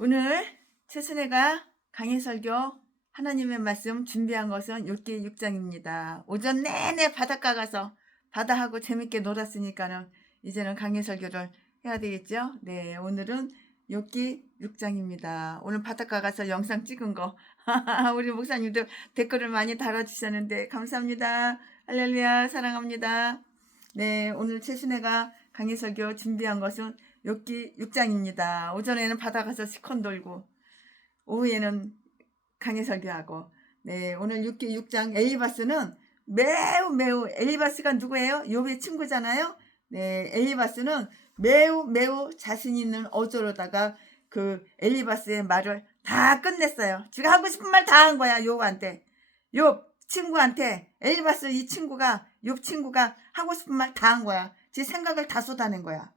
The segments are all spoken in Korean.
오늘 최순애가 강해설교 하나님의 말씀 준비한 것은 욥기 6장입니다. 오전 내내 바닷가 가서 바다하고 재밌게 놀았으니까는 이제는 강해설교를 해야 되겠죠? 네, 오늘은 욥기 6장입니다. 오늘 바닷가 가서 영상 찍은 거 우리 목사님들 댓글을 많이 달아주셨는데 감사합니다. 할렐루야, 사랑합니다. 네, 오늘 최순애가 강해설교 준비한 것은 욥기 6장입니다. 오전에는 바다 가서 시컨 돌고 오후에는 강해 설교하고. 네, 오늘 욥기 6장 엘리바스는 매우 엘리바스가 누구예요? 욥의 친구잖아요. 네, 엘리바스는 매우 자신 있는 어조로다가 그 엘리바스의 말을 다 끝냈어요. 지가 하고 싶은 말 다 한 거야, 욥한테. 욥 친구한테 엘리바스 이 친구가 욥 친구가 하고 싶은 말 다 한 거야. 지 생각을 다 쏟아낸 거야.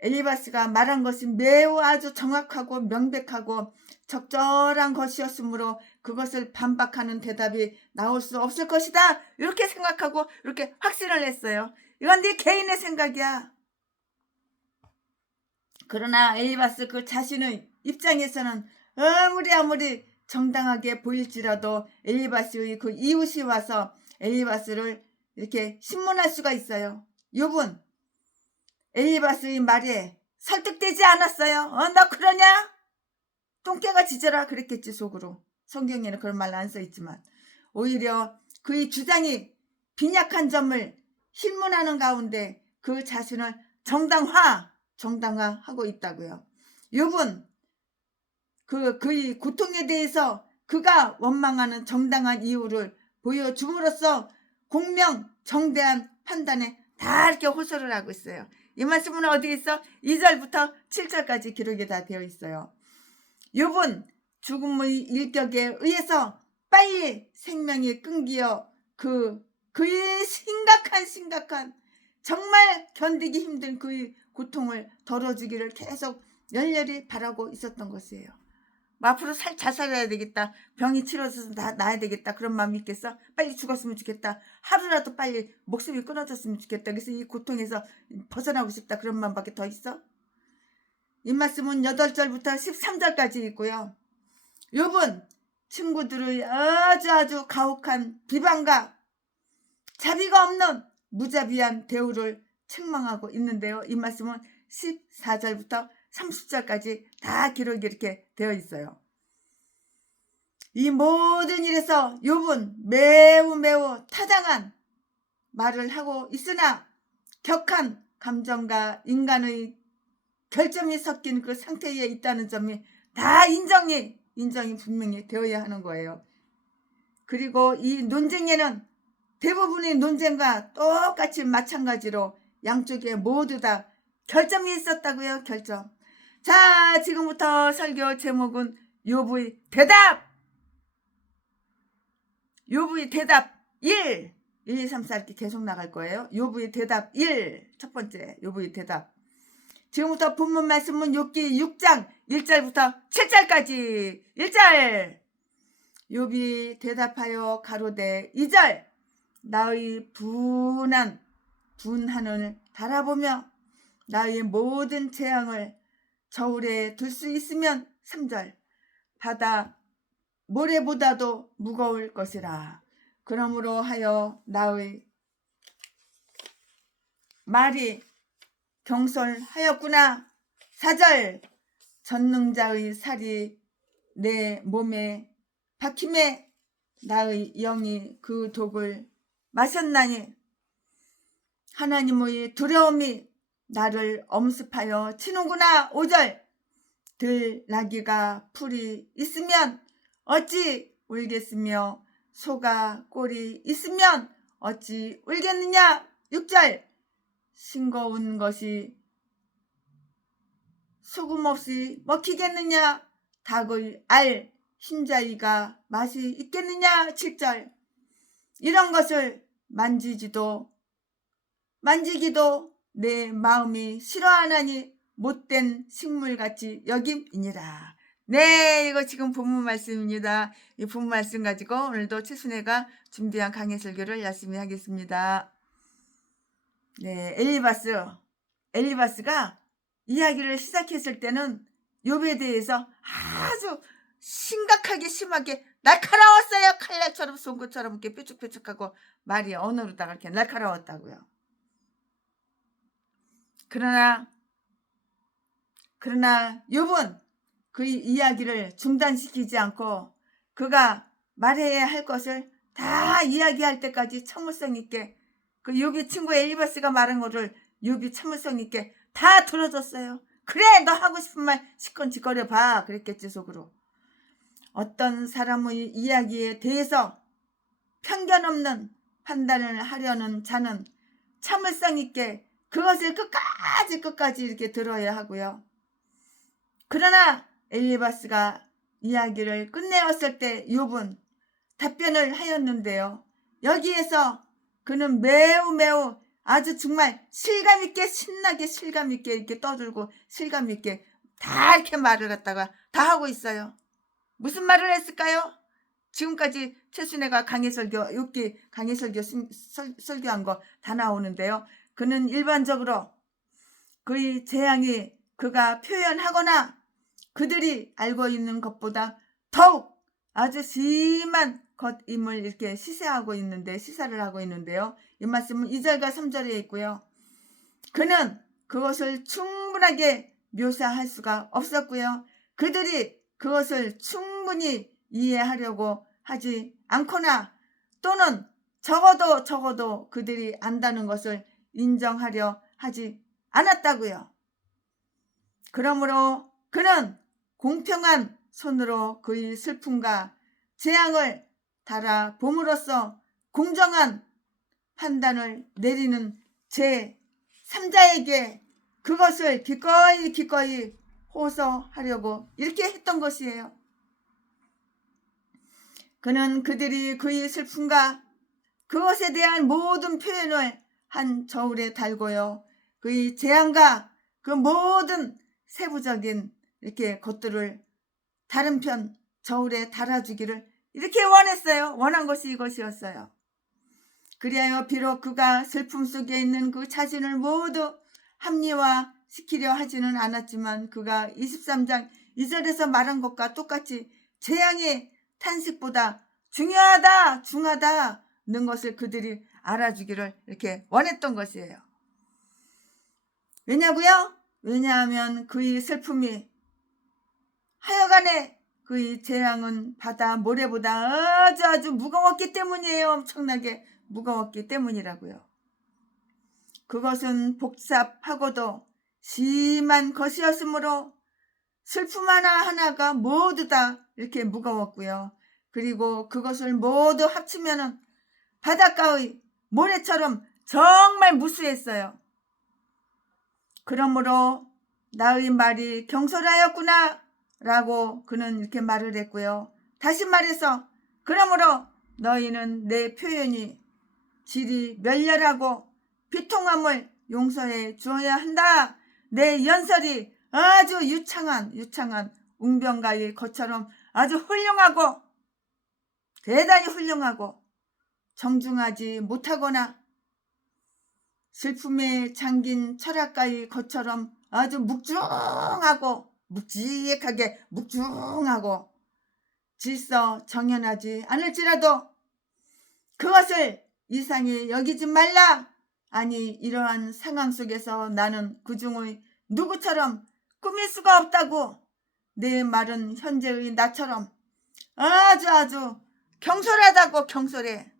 엘리바스가 말한 것이 매우 아주 정확하고 명백하고 적절한 것이었으므로 그것을 반박하는 대답이 나올 수 없을 것이다. 이렇게 생각하고 이렇게 확신을 했어요. 이건 네 개인의 생각이야. 그러나 엘리바스 그 자신의 입장에서는 아무리 정당하게 보일지라도 엘리바스의 그 이웃이 와서 엘리바스를 이렇게 신문할 수가 있어요. 욥은 엘리바스의 말에 설득되지 않았어요. 너 그러냐? 똥개가 짖어라 그랬겠지 속으로. 성경에는 그런 말 안 써있지만 오히려 그의 주장이 빈약한 점을 힐문하는 가운데 그 자신을 정당화하고 있다고요. 욥은 그의 고통에 대해서 그가 원망하는 정당한 이유를 보여줌으로써 공명정대한 판단에 다 이렇게 호소를 하고 있어요. 이 말씀은 어디에 있어? 2절부터 7절까지 기록이 다 되어 있어요. 욥은 죽음의 일격에 의해서 빨리 생명이 끊기어 그의 심각한 정말 견디기 힘든 그의 고통을 덜어주기를 계속 열렬히 바라고 있었던 것이에요. 앞으로 잘 살아야 되겠다. 병이 치러져서 나아야 되겠다. 그런 마음이 있겠어? 빨리 죽었으면 좋겠다. 하루라도 빨리 목숨이 끊어졌으면 좋겠다. 그래서 이 고통에서 벗어나고 싶다. 그런 마음밖에 더 있어? 이 말씀은 8절부터 13절까지 있고요. 욥은 친구들의 아주 가혹한 비방과 자비가 없는 무자비한 대우를 책망하고 있는데요. 이 말씀은 14절부터 30절까지 다 기록이 이렇게 되어 있어요. 이 모든 일에서 욥은 매우 타당한 말을 하고 있으나 격한 감정과 인간의 결점이 섞인 그 상태에 있다는 점이 다 인정이 분명히 되어야 하는 거예요. 그리고 이 논쟁에는 대부분의 논쟁과 똑같이 마찬가지로 양쪽에 모두 다 결점이 있었다고요. 결점. 자, 지금부터 설교 제목은 욥의 대답 1 2, 3, 4 이렇게 계속 나갈 거예요. 욥의 대답 1 첫 번째 욥의 대답. 지금부터 본문 말씀은 욥기 6장 1절부터 7절까지. 1절 욥이 대답하여 가로되 2절 나의 분한 하늘을 바라보며 나의 모든 재앙을 저울에 둘 수 있으면 3절 바다 모래보다도 무거울 것이라. 그러므로 하여 나의 말이 경솔하였구나. 4절 전능자의 살이 내 몸에 박힘에 나의 영이 그 독을 마셨나니 하나님의 두려움이 나를 엄습하여 치는구나. 5절 들나귀가 풀이 있으면 어찌 울겠으며 소가 꼴이 있으면 어찌 울겠느냐. 6절 싱거운 것이 소금 없이 먹히겠느냐. 닭의 알 흰자위가 맛이 있겠느냐. 7절 이런 것을 만지기도 내 마음이 싫어하나니 못된 식물같이 여김이니라. 네, 이거 지금 본문 말씀입니다. 이 본문 말씀 가지고 오늘도 최순애가 준비한 강해 설교를 열심히 하겠습니다. 네, 엘리바스가 이야기를 시작했을 때는 욥에 대해서 아주 심각하게 심하게 날카로웠어요. 칼날처럼 송곳처럼 이렇게 뾰족뾰족하고 말이 언어로다가 이렇게 날카로웠다고요. 그러나 욥은 그 이야기를 중단시키지 않고 그가 말해야 할 것을 다 이야기할 때까지 참을성 있게 그 욥의 친구 엘리바스가 말한 거를 욥이 참을성 있게 다 들어줬어요. 그래, 너 하고 싶은 말 시건지거려 봐, 그랬겠지 속으로. 어떤 사람의 이야기에 대해서 편견 없는 판단을 하려는 자는 참을성 있게 그것을 끝까지 이렇게 들어야 하고요. 그러나 엘리바스가 이야기를 끝내었을 때 욥은 답변을 하였는데요. 여기에서 그는 매우 아주 정말 실감있게 신나게 실감있게 이렇게 떠들고 실감있게 다 이렇게 말을 갖다가 다 하고 있어요. 무슨 말을 했을까요? 지금까지 최순애가 욥기 강해설교 설교한 거 다 나오는데요. 그는 일반적으로 그의 재앙이 그가 표현하거나 그들이 알고 있는 것보다 더욱 아주 심한 것임을 이렇게 시사를 하고 있는데요. 이 말씀은 2절과 3절에 있고요. 그는 그것을 충분하게 묘사할 수가 없었고요. 그들이 그것을 충분히 이해하려고 하지 않거나 또는 적어도 그들이 안다는 것을 인정하려 하지 않았다고요. 그러므로 그는 공평한 손으로 그의 슬픔과 재앙을 달아봄으로써 공정한 판단을 내리는 제3자에게 그것을 기꺼이 호소하려고 이렇게 했던 것이에요. 그는 그들이 그의 슬픔과 그것에 대한 모든 표현을 한 저울에 달고요. 그의 재앙과 그 모든 세부적인 이렇게 것들을 다른 편 저울에 달아주기를 이렇게 원했어요. 원한 것이 이것이었어요. 그리하여 비록 그가 슬픔 속에 있는 그 자신을 모두 합리화시키려 하지는 않았지만 그가 23장 2절에서 말한 것과 똑같이 재앙의 탄식보다 중하다는 것을 그들이 알아주기를 이렇게 원했던 것이에요. 왜냐하면 그의 슬픔이 하여간에 그의 재앙은 바다 모래보다 아주 무거웠기 때문이에요. 엄청나게 무거웠기 때문이라고요. 그것은 복잡하고도 심한 것이었으므로 슬픔 하나하나가 모두 다 이렇게 무거웠고요. 그리고 그것을 모두 합치면은 바닷가의 모래처럼 정말 무수했어요. 그러므로 나의 말이 경솔하였구나 라고 그는 이렇게 말을 했고요. 다시 말해서 그러므로 너희는 내 표현이 질이 멸렬하고 비통함을 용서해 주어야 한다. 내 연설이 아주 유창한 웅변가의 것처럼 아주 훌륭하고 대단히 훌륭하고 정중하지 못하거나 슬픔에 잠긴 철학가의 것처럼 아주 묵직하고 질서 정연하지 않을지라도 그것을 이상히 여기지 말라. 아니 이러한 상황 속에서 나는 그중의 누구처럼 꾸밀 수가 없다고. 내 말은 현재의 나처럼 아주 경솔하다고. 경솔해.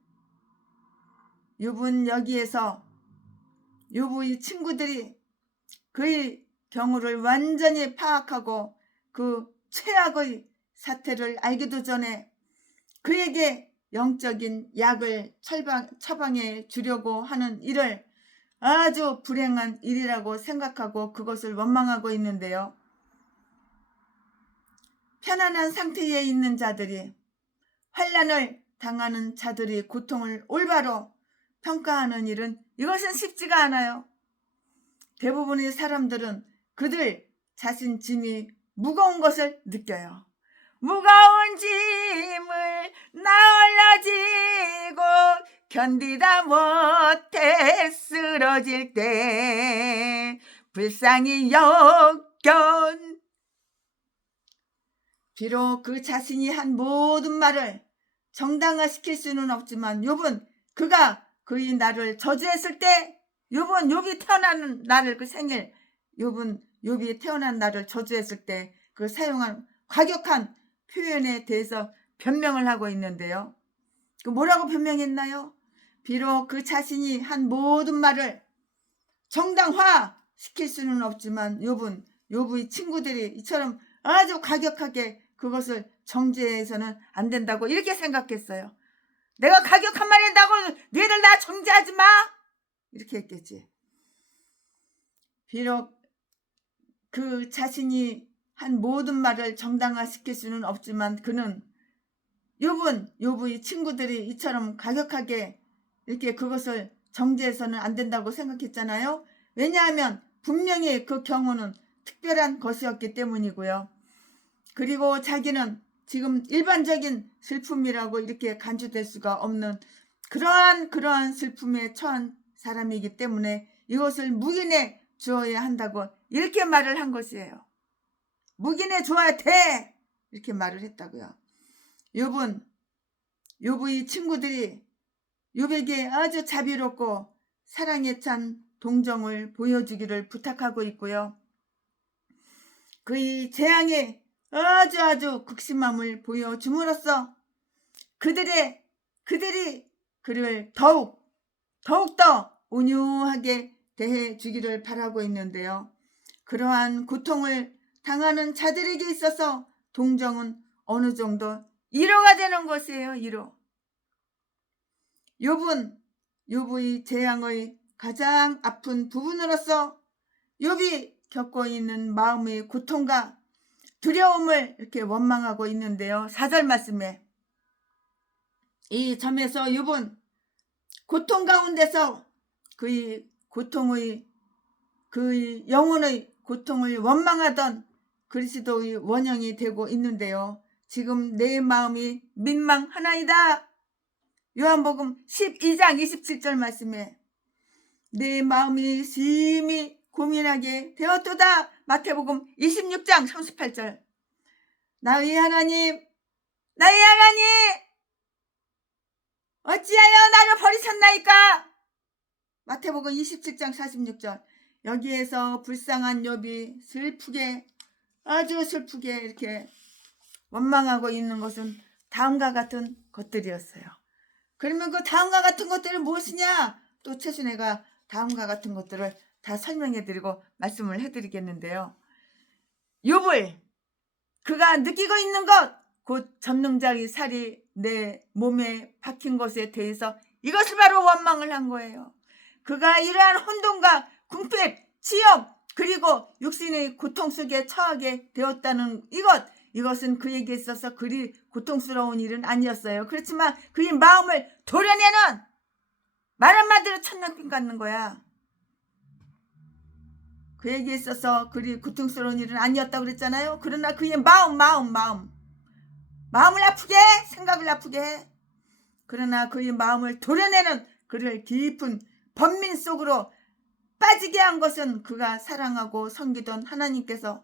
욥은 여기에서 욥의 친구들이 그의 경우를 완전히 파악하고 그 최악의 사태를 알기도 전에 그에게 영적인 약을 처방해 주려고 하는 일을 아주 불행한 일이라고 생각하고 그것을 원망하고 있는데요. 편안한 상태에 있는 자들이 환난을 당하는 자들이 고통을 올바로 평가하는 일은 이것은 쉽지가 않아요. 대부분의 사람들은 그들 자신 짐이 무거운 것을 느껴요. 무거운 짐을 나 올라지고 견디다 못해 쓰러질 때 불쌍히 여견. 비록 그 자신이 한 모든 말을 정당화시킬 수는 없지만 욥은 그가 그의 나를 저주했을 때, 욥이 태어나는 날을, 그 생일, 욥이 태어난 날을 저주했을 때 그 사용한 과격한 표현에 대해서 변명을 하고 있는데요. 그 뭐라고 변명했나요? 비록 그 자신이 한 모든 말을 정당화시킬 수는 없지만 욥의 친구들이 이처럼 아주 과격하게 그것을 정죄해서는 안 된다고 이렇게 생각했어요. 내가 과격한 말 한다고 너희들 나 정죄하지 마, 이렇게 했겠지. 비록 그 자신이 한 모든 말을 정당화시킬 수는 없지만 그는 욥의 친구들이 이처럼 과격하게 이렇게 그것을 정죄해서는 안 된다고 생각했잖아요. 왜냐하면 분명히 그 경우는 특별한 것이었기 때문이고요. 그리고 자기는 지금 일반적인 슬픔이라고 이렇게 간주될 수가 없는 그러한 슬픔에 처한 사람이기 때문에 이것을 묵인해 주어야 한다고 이렇게 말을 한 것이에요. 묵인해 줘야 돼, 이렇게 말을 했다고요. 욥의 친구들이 욥에게 아주 자비롭고 사랑에 찬 동정을 보여주기를 부탁하고 있고요. 그의 재앙에 아주 극심함을 보여줌으로써 그들이 그를 더욱더 온유하게 대해주기를 바라고 있는데요. 그러한 고통을 당하는 자들에게 있어서 동정은 어느 정도 위로가 되는 것이에요. 위로. 욥의 재앙의 가장 아픈 부분으로서 욥이 겪고 있는 마음의 고통과 두려움을 이렇게 원망하고 있는데요. 4절 말씀에 이 점에서 욥은 고통 가운데서 그의 영혼의 고통을 원망하던 그리스도의 원형이 되고 있는데요. 지금 내 마음이 민망하나이다. 요한복음 12장 27절 말씀에 내 마음이 심히 고민하게 되었도다. 마태복음 26장 38절 나의 하나님 어찌하여 나를 버리셨나이까. 마태복음 27장 46절 여기에서 불쌍한 욥이 아주 슬프게 이렇게 원망하고 있는 것은 다음과 같은 것들이었어요. 그러면 그 다음과 같은 것들은 무엇이냐? 또 최순애가 다음과 같은 것들을 다 설명해드리고 말씀을 해드리겠는데요. 욥을 그가 느끼고 있는 것, 곧 전능자의 살이 내 몸에 박힌 것에 대해서 이것을 바로 원망을 한 거예요. 그가 이러한 혼돈과 궁핍, 치욕, 그리고 육신의 고통 속에 처하게 되었다는 이것은 그에게 있어서 그리 고통스러운 일은 아니었어요. 그렇지만 그의 마음을 도려내는 말 한마디로 천냥빚 갖는 거야. 그에게 있어서 그리 고통스러운 일은 아니었다고 그랬잖아요. 그러나 그의 마음을 아프게 해, 생각을 아프게 해. 그러나 그의 마음을 도려내는 그를 깊은 번민 속으로 빠지게 한 것은 그가 사랑하고 섬기던 하나님께서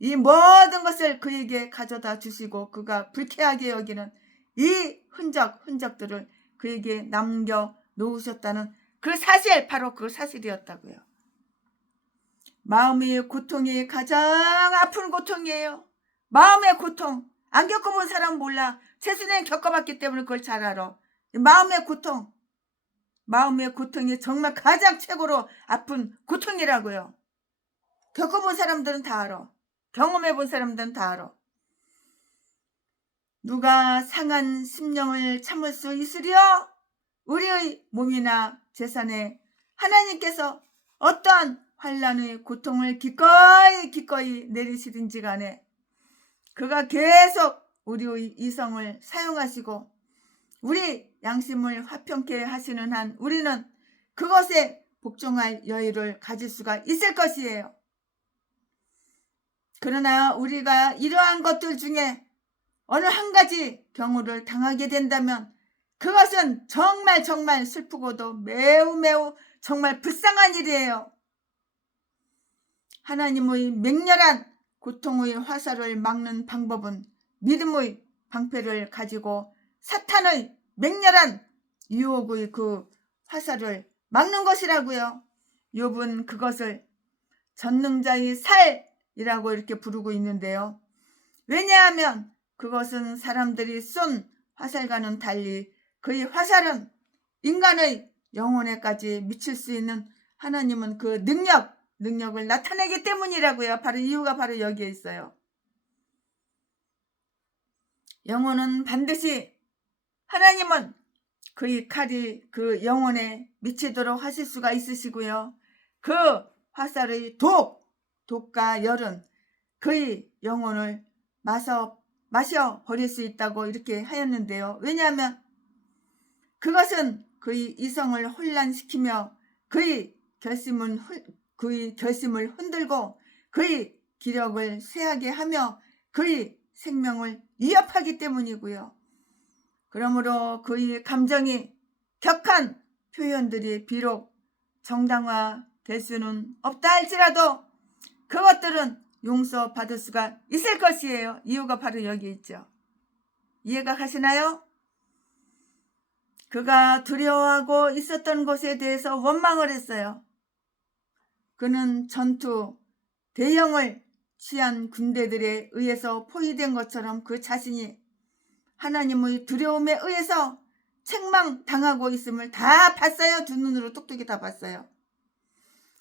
이 모든 것을 그에게 가져다 주시고 그가 불쾌하게 여기는 이 흔적들을 그에게 남겨 놓으셨다는 그 사실, 바로 그 사실이었다고요. 마음의 고통이 가장 아픈 고통이에요. 마음의 고통. 안 겪어본 사람은 몰라. 최순애는 겪어봤기 때문에 그걸 잘 알아. 마음의 고통이 정말 가장 최고로 아픈 고통이라고요. 겪어본 사람들은 다 알아. 경험해본 사람들은 다 알아. 누가 상한 심령을 참을 수 있으리요? 우리의 몸이나 재산에 하나님께서 어떠한 환난의 고통을 기꺼이 내리시든지 간에 그가 계속 우리의 이성을 사용하시고 우리 양심을 화평케 하시는 한 우리는 그것에 복종할 여유를 가질 수가 있을 것이에요. 그러나 우리가 이러한 것들 중에 어느 한 가지 경우를 당하게 된다면 그것은 정말 슬프고도 매우 정말 불쌍한 일이에요. 하나님의 맹렬한 고통의 화살을 막는 방법은 믿음의 방패를 가지고 사탄의 맹렬한 유혹의 그 화살을 막는 것이라고요. 욥은 그것을 전능자의 살이라고 이렇게 부르고 있는데요. 왜냐하면 그것은 사람들이 쏜 화살과는 달리 그의 화살은 인간의 영혼에까지 미칠 수 있는 하나님은 그 능력을 나타내기 때문이라고요. 바로 이유가 바로 여기에 있어요. 영혼은 반드시 하나님은 그의 칼이 그 영혼에 미치도록 하실 수가 있으시고요. 그 화살의 독과 열은 그의 영혼을 마셔 버릴 수 있다고 이렇게 하였는데요. 왜냐하면 그것은 그의 이성을 혼란시키며 그의 결심을 흔들고 그의 기력을 쇠하게 하며 그의 생명을 위협하기 때문이고요. 그러므로 그의 감정이 격한 표현들이 비록 정당화될 수는 없다 할지라도 그것들은 용서받을 수가 있을 것이에요. 이유가 바로 여기 있죠. 이해가 가시나요? 그가 두려워하고 있었던 것에 대해서 원망을 했어요. 그는 전투 대형을 취한 군대들에 의해서 포위된 것처럼 그 자신이 하나님의 두려움에 의해서 책망당하고 있음을 다 봤어요. 두 눈으로 똑똑히 다 봤어요.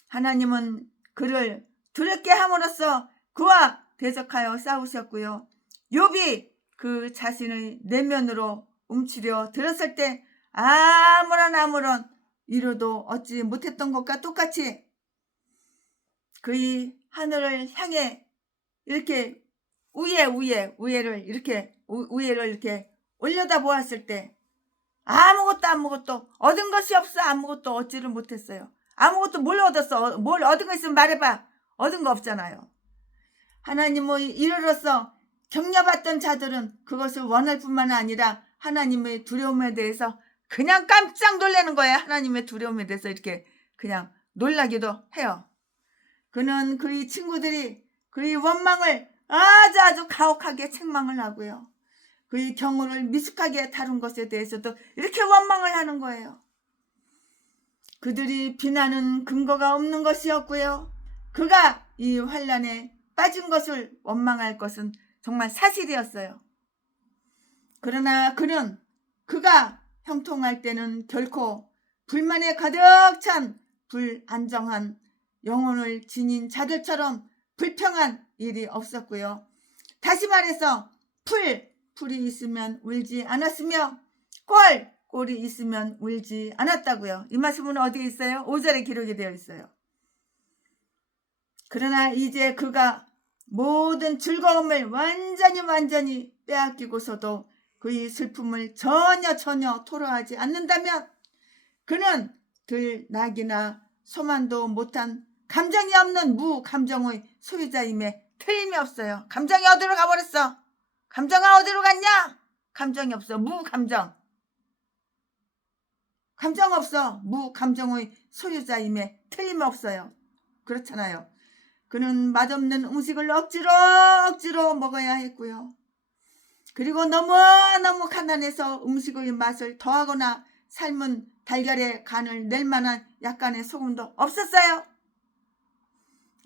하나님은 그를 두렵게 함으로써 그와 대적하여 싸우셨고요. 욥이 그 자신의 내면으로 움츠려 들었을 때 아무런 위로도 얻지 못했던 것과 똑같이 그의 하늘을 향해 이렇게 우예를 이렇게 올려다 보았을 때 아무것도 얻은 것이 없어. 아무것도 얻지를 못했어요. 아무것도 뭘 얻었어? 뭘 얻은 거 있으면 말해봐. 얻은 거 없잖아요. 하나님의 이르로서 격려받던 자들은 그것을 원할 뿐만 아니라 하나님의 두려움에 대해서 그냥 깜짝 놀라는 거예요. 하나님의 두려움에 대해서 이렇게 그냥 놀라기도 해요. 그는 그의 친구들이 그의 원망을 아주 가혹하게 책망을 하고요. 그의 경우를 미숙하게 다룬 것에 대해서도 이렇게 원망을 하는 거예요. 그들이 비난은 근거가 없는 것이었고요. 그가 이 환난에 빠진 것을 원망할 것은 정말 사실이었어요. 그러나 그는 그가 형통할 때는 결코 불만에 가득 찬 불안정한 영혼을 지닌 자들처럼 불평한 일이 없었고요. 다시 말해서 풀이 있으면 울지 않았으며 꼴이 있으면 울지 않았다고요. 이 말씀은 어디에 있어요? 5절에 기록이 되어 있어요. 그러나 이제 그가 모든 즐거움을 완전히 빼앗기고서도 그의 슬픔을 전혀 토로하지 않는다면 그는 들나기나 소만도 못한 감정이 없는 무감정의 소유자임에 틀림이 없어요. 감정이 어디로 가버렸어? 감정아 어디로 갔냐? 감정이 없어. 무감정. 감정 없어. 무감정의 소유자임에 틀림없어요. 그렇잖아요. 그는 맛없는 음식을 억지로 먹어야 했고요. 그리고 너무 가난해서 음식의 맛을 더하거나 삶은 달걀에 간을 낼 만한 약간의 소금도 없었어요.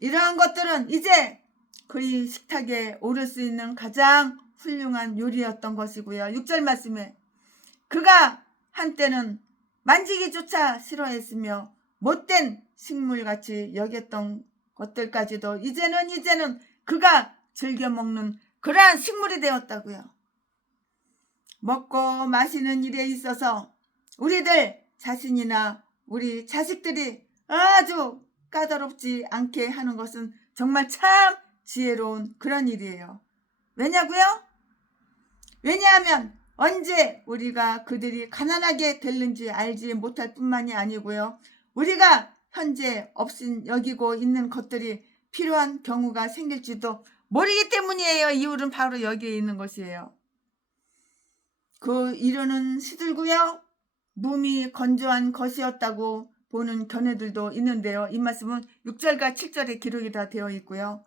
이러한 것들은 이제 그의 식탁에 오를 수 있는 가장 훌륭한 요리였던 것이고요. 6절 말씀에 그가 한때는 만지기조차 싫어했으며 못된 식물같이 여겼던 것들까지도 이제는 그가 즐겨 먹는 그러한 식물이 되었다고요. 먹고 마시는 일에 있어서 우리들 자신이나 우리 자식들이 아주 까다롭지 않게 하는 것은 정말 참 지혜로운 그런 일이에요. 왜냐하면 언제 우리가 그들이 가난하게 될는지 알지 못할 뿐만이 아니고요. 우리가 현재 없인 여기고 있는 것들이 필요한 경우가 생길지도 모르기 때문이에요. 이유는 바로 여기에 있는 것이에요. 그 이유는 시들고요. 몸이 건조한 것이었다고 보는 견해들도 있는데요. 이 말씀은 6절과 7절에 기록이 다 되어 있고요.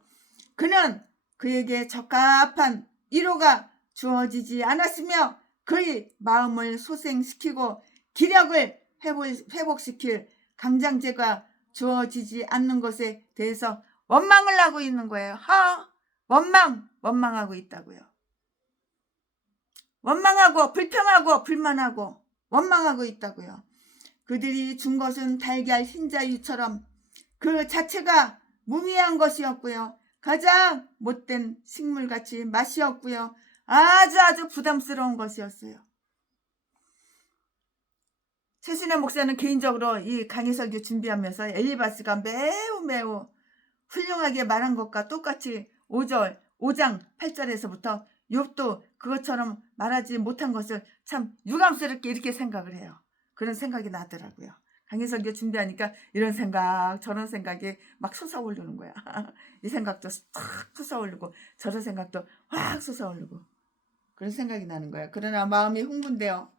그는 그에게 적합한 위로가 주어지지 않았으며 그의 마음을 소생시키고 기력을 회복시킬 강장제가 주어지지 않는 것에 대해서 원망을 하고 있는 거예요. 원망하고 있다고요. 원망하고 불평하고 불만하고 원망하고 있다고요. 그들이 준 것은 달걀 흰자유처럼 그 자체가 무미한 것이었고요. 가장 못된 식물같이 맛이 없고요. 아주 부담스러운 것이었어요. 최순애 목사는 개인적으로 이 강의 설교 준비하면서 엘리바스가 매우 훌륭하게 말한 것과 똑같이 5장 8절에서부터 욥도 그것처럼 말하지 못한 것을 참 유감스럽게 이렇게 생각을 해요. 그런 생각이 나더라고요. 강의 설교 준비하니까 이런 생각 저런 생각이 막 솟아오르는 거야. 이 생각도 탁 솟아오르고 저런 생각도 확 솟아오르고 그런 생각이 나는 거야. 그러나 마음이 흥분되어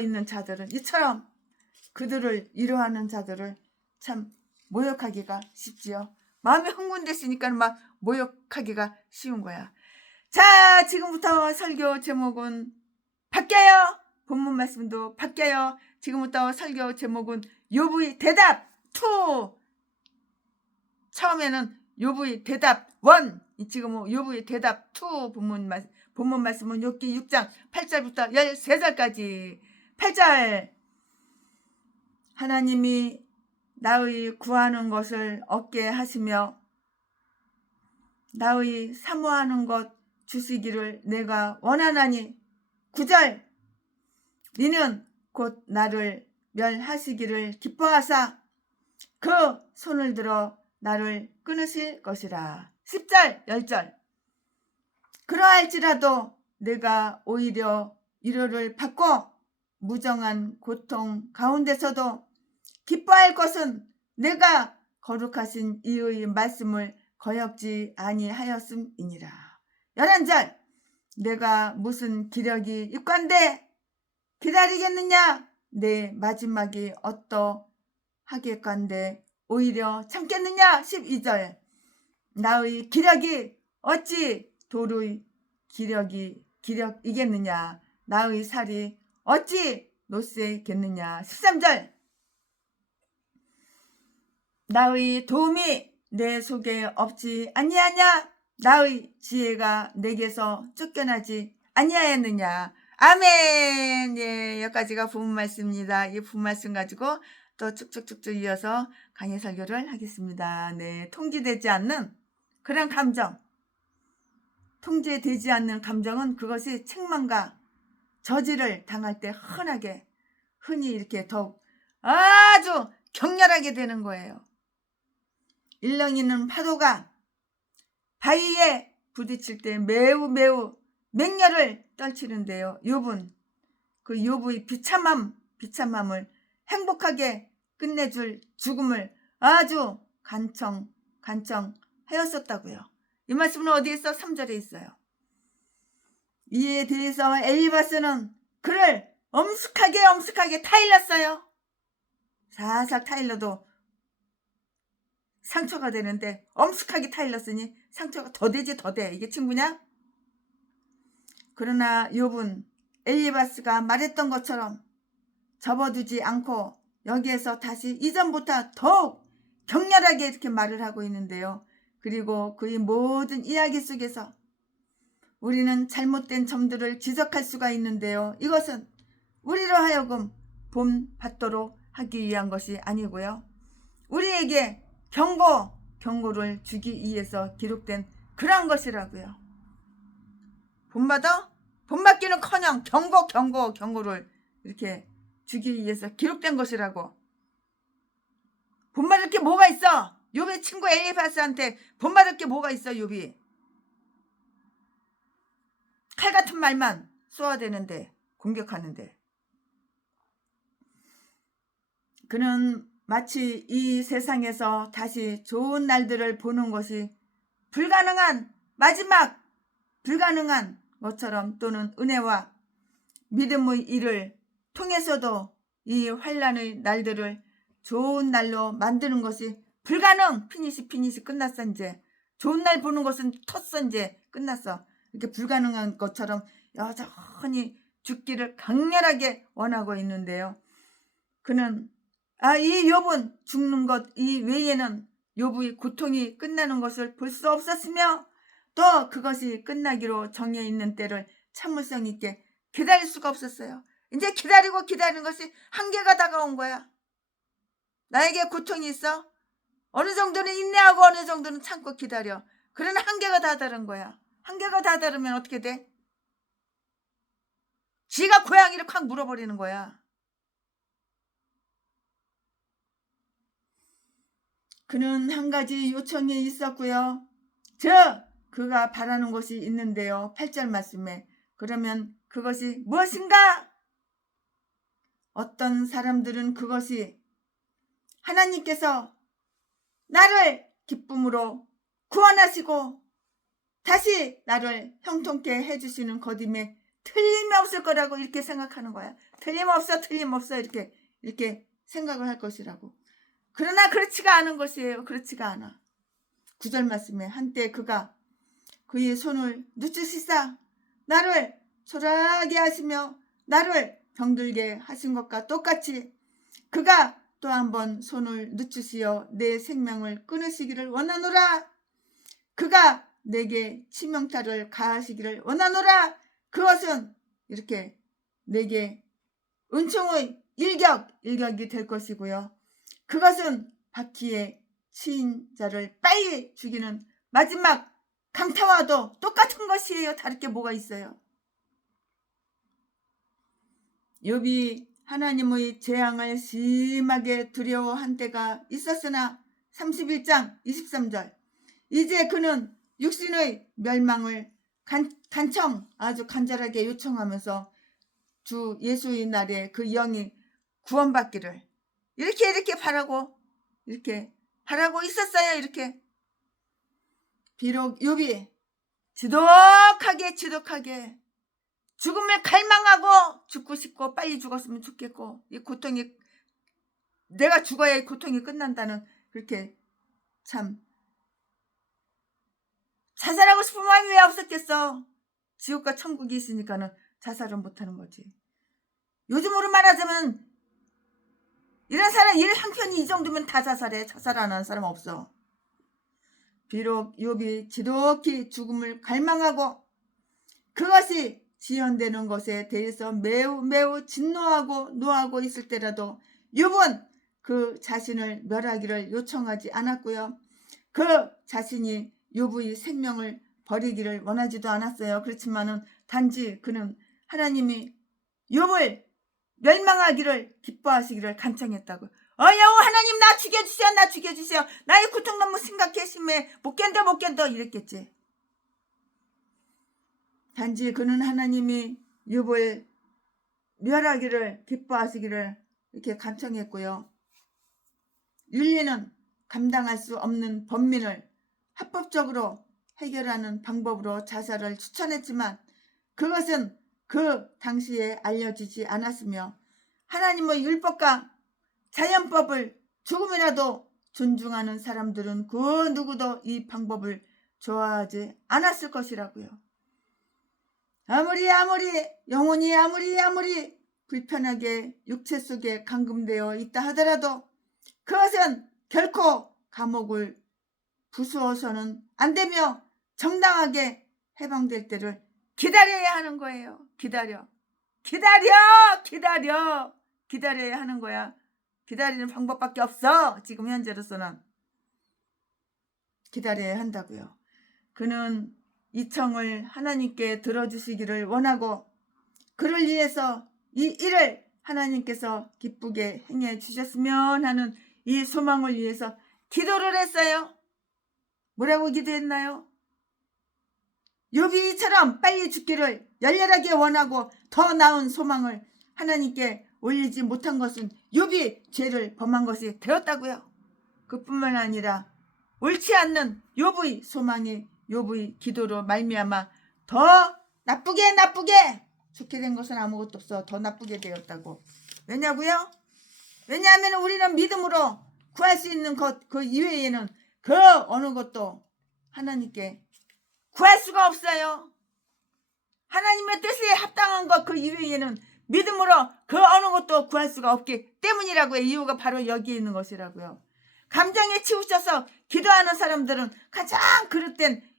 있는 자들은 이처럼 그들을 위로하는 자들을 참 모욕하기가 쉽지요. 마음이 흥분됐으니까 막 모욕하기가 쉬운 거야. 자, 지금부터 설교 제목은 바뀌어요. 본문 말씀도 바뀌어요. 지금부터 설교 제목은 욥의 대답 2. 처음에는 욥의 대답 1. 지금은 욥의 대답 2 본문 말씀은 욥기 6장 8절부터 13절까지. 8절. 하나님이 나의 구하는 것을 얻게 하시며 나의 사모하는 것 주시기를 내가 원하나니. 9절. 니는 곧 나를 멸하시기를 기뻐하사 그 손을 들어 나를 끊으실 것이라. 10절 10절. 그러할지라도 내가 오히려 위로를 받고 무정한 고통 가운데서도 기뻐할 것은 내가 거룩하신 이의 말씀을 거역지 아니하였음이니라. 11절. 내가 무슨 기력이 있건대 기다리겠느냐? 내 마지막이 어떠하겠건대 오히려 참겠느냐? 12절. 나의 기력이 어찌 돌의 기력이겠느냐? 나의 살이 어찌 노쇠겠느냐? 13절. 나의 도움이 내 속에 없지 아니하냐? 나의 지혜가 내게서 쫓겨나지 아니하였느냐? 아멘. 예, 여기까지가 부분 말씀입니다. 이 부분 말씀 가지고 또 쭉쭉쭉쭉 이어서 강의 설교를 하겠습니다. 네, 통제되지 않는 그런 감정, 통제되지 않는 감정은 그것이 책망과 저지를 당할 때 흔히 이렇게 더욱 아주 격렬하게 되는 거예요. 일렁이는 파도가 바위에 부딪힐 때 매우 맹렬을 떨치는데요. 욥은 그 욥의 비참함을 행복하게 끝내줄 죽음을 아주 간청하였었다고요. 이 말씀은 어디에 있어? 3절에 있어요. 이에 대해서 엘리바스는 그를 엄숙하게 타일렀어요. 살살 타일러도 상처가 되는데 엄숙하게 타일렀으니 상처가 더 되지 더 돼. 이게 친구냐? 그러나 욥은 엘리바스가 말했던 것처럼 접어두지 않고 여기에서 다시 이전보다 더욱 격렬하게 이렇게 말을 하고 있는데요. 그리고 그의 모든 이야기 속에서 우리는 잘못된 점들을 지적할 수가 있는데요. 이것은 우리로 하여금 본받도록 하기 위한 것이 아니고요. 우리에게 경고를 주기 위해서 기록된 그런 것이라고요. 본받기는커녕 경고를 이렇게 주기 위해서 기록된 것이라고. 본받을 게 뭐가 있어? 욥의 친구 엘리바스한테 본받을 게 뭐가 있어? 욥이 칼 같은 말만 쏘아대는데, 공격하는데. 그는 마치 이 세상에서 다시 좋은 날들을 보는 것이 불가능한 것처럼 또는 은혜와 믿음의 일을 통해서도 이 환란의 날들을 좋은 날로 만드는 것이 불가능. 피니시 끝났어. 이제 좋은 날 보는 것은 텄어. 이제 끝났어. 이렇게 불가능한 것처럼 여전히 죽기를 강렬하게 원하고 있는데요. 그는 이 욥은 죽는 것 이 외에는 욥의 고통이 끝나는 것을 볼 수 없었으며 또 그것이 끝나기로 정해 있는 때를 참을성 있게 기다릴 수가 없었어요. 이제 기다리고 기다리는 것이 한계가 다가온 거야. 나에게 고통이 있어. 어느 정도는 인내하고 어느 정도는 참고 기다려. 그러나 한계가 다다른 거야. 한계가 다다르면 어떻게 돼? 지가 고양이를 콱 물어버리는 거야. 그는 한 가지 요청이 있었고요. 그가 바라는 것이 있는데요. 8절 말씀에 그러면 그것이 무엇인가? 어떤 사람들은 그것이 하나님께서 나를 기쁨으로 구원하시고 다시 나를 형통케 해주시는 것임에 틀림이 없을 거라고 이렇게 생각하는 거야. 틀림없어 이렇게 생각을 할 것이라고. 그러나 그렇지가 않은 것이에요. 그렇지가 않아. 9절 말씀에 한때 그가 그의 손을 늦추시사 나를 초라하게 하시며 나를 병들게 하신 것과 똑같이 그가 또 한 번 손을 늦추시어 내 생명을 끊으시기를 원하노라. 그가 내게 치명타를 가하시기를 원하노라. 그것은 이렇게 내게 은총의 일격이 될 것이고요. 그것은 바퀴에 치인 자를 빨리 죽이는 마지막 강타와도 똑같은 것이에요. 다를 게 뭐가 있어요. 욥이 하나님의 재앙을 심하게 두려워한 때가 있었으나 31장 23절 이제 그는 육신의 멸망을 간청 아주 간절하게 요청하면서 주 예수의 날에 그 영이 구원받기를 이렇게 바라고 있었어요. 이렇게 비록 욥이 지독하게 죽음을 갈망하고 죽고 싶고 빨리 죽었으면 좋겠고 이 고통이 내가 죽어야 이 고통이 끝난다는 그렇게 참 자살하고 싶은 마음이 왜 없었겠어. 지옥과 천국이 있으니까는 자살은 못하는 거지. 요즘으로 말하자면 이런 사람 일 한 편이 이 정도면 다 자살해. 자살 안 하는 사람 없어. 비록 욥이 지독히 죽음을 갈망하고 그것이 지연되는 것에 대해서 매우 진노하고 노하고 있을 때라도 욥은 그 자신을 멸하기를 요청하지 않았고요. 그 자신이 욥의 생명을 버리기를 원하지도 않았어요. 그렇지만은 단지 그는 하나님이 욥을 멸망하기를 기뻐하시기를 간청했다고. 여호 하나님 나 죽여주세요. 나의 고통 너무 심각해 심해 못 견뎌 이랬겠지. 단지 그는 하나님이 욥을 멸하기를 기뻐하시기를 이렇게 간청했고요. 윤리는 감당할 수 없는 범민을 합법적으로 해결하는 방법으로 자살을 추천했지만 그것은 그 당시에 알려지지 않았으며 하나님의 율법과 자연법을 조금이라도 존중하는 사람들은 그 누구도 이 방법을 좋아하지 않았을 것이라고요. 아무리 영혼이 아무리 불편하게 육체 속에 감금되어 있다 하더라도 그것은 결코 감옥을 부수어서는 안 되며 정당하게 해방될 때를 기다려야 하는 거예요. 기다려야 하는 거야. 기다리는 방법밖에 없어. 지금 현재로서는 기다려야 한다고요. 그는 이 청을 하나님께 들어주시기를 원하고 그를 위해서 이 일을 하나님께서 기쁘게 행해 주셨으면 하는 이 소망을 위해서 기도를 했어요. 뭐라고 기도했나요? 욥이 이처럼 빨리 죽기를 열렬하게 원하고 더 나은 소망을 하나님께 올리지 못한 것은 욥이 죄를 범한 것이 되었다고요. 그뿐만 아니라 옳지 않는 욥의 소망이 욥의 기도로 말미암아 더 나쁘게 좋게 된 것은 아무것도 없어. 더 나쁘게 되었다고. 왜냐고요? 왜냐하면 우리는 믿음으로 구할 수 있는 것 그 이외에는 그 어느 것도 하나님께 구할 수가 없어요. 하나님의 뜻에 합당한 것 그 이외에는 믿음으로 그 어느 것도 구할 수가 없기 때문이라고요. 이유가 바로 여기에 있는 것이라고요. 감정에 치우쳐서 기도하는 사람들은 가장 그릇된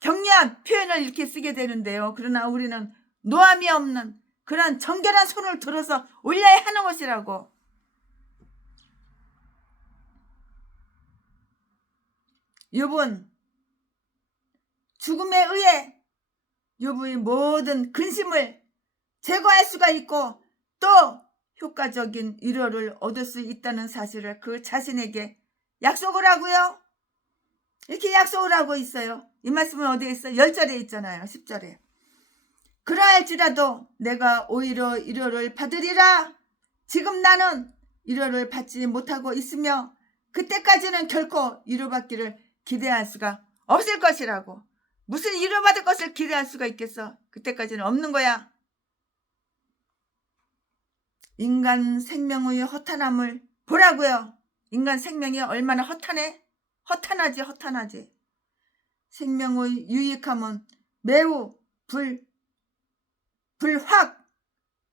격려한 표현을 이렇게 쓰게 되는데요. 그러나 우리는 노함이 없는 그런 정결한 손을 들어서 올려야 하는 것이라고. 욥은 죽음에 의해 욥의 모든 근심을 제거할 수가 있고 또 효과적인 위로를 얻을 수 있다는 사실을 그 자신에게 약속을 하고요. 이렇게 약속을 하고 있어요. 이 말씀은 어디에 있어요? 10절에 있잖아요. 10절에. 그러할지라도 내가 오히려 위로를 받으리라. 지금 나는 위로를 받지 못하고 있으며 그때까지는 결코 위로받기를 기대할 수가 없을 것이라고. 무슨 위로받을 것을 기대할 수가 있겠어? 그때까지는 없는 거야. 인간 생명의 허탄함을 보라고요. 인간 생명이 얼마나 허탄해? 허탄하지. 생명의 유익함은 매우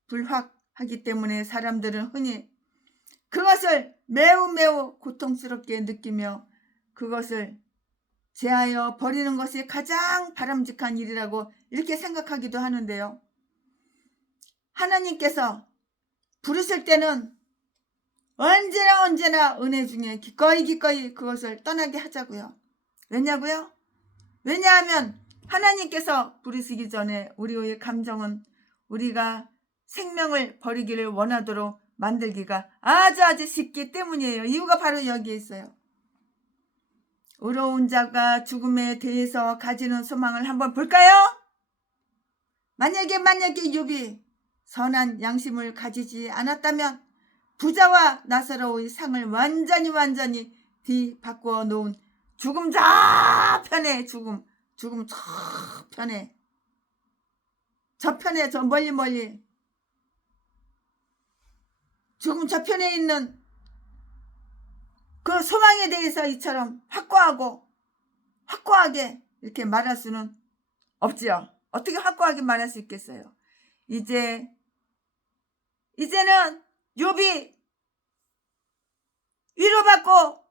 불확하기 때문에 사람들은 흔히 그것을 매우 고통스럽게 느끼며 그것을 제하여 버리는 것이 가장 바람직한 일이라고 이렇게 생각하기도 하는데요. 하나님께서 부르실 때는 언제나 은혜 중에 기꺼이 그것을 떠나게 하자고요. 왜냐고요? 왜냐하면 하나님께서 부르시기 전에 우리의 감정은 우리가 생명을 버리기를 원하도록 만들기가 아주 쉽기 때문이에요. 이유가 바로 여기에 있어요. 의로운 자가 죽음에 대해서 가지는 소망을 한번 볼까요? 만약에 욥이 선한 양심을 가지지 않았다면 부자와 나사로의 상을 완전히 뒤바꾸어 놓은 죽음 저편에 죽음 저편에 저 멀리 죽음 저편에 있는 그 소망에 대해서 이처럼 확고하게 이렇게 말할 수는 없지요. 어떻게 확고하게 말할 수 있겠어요? 이제는 욥이 위로받고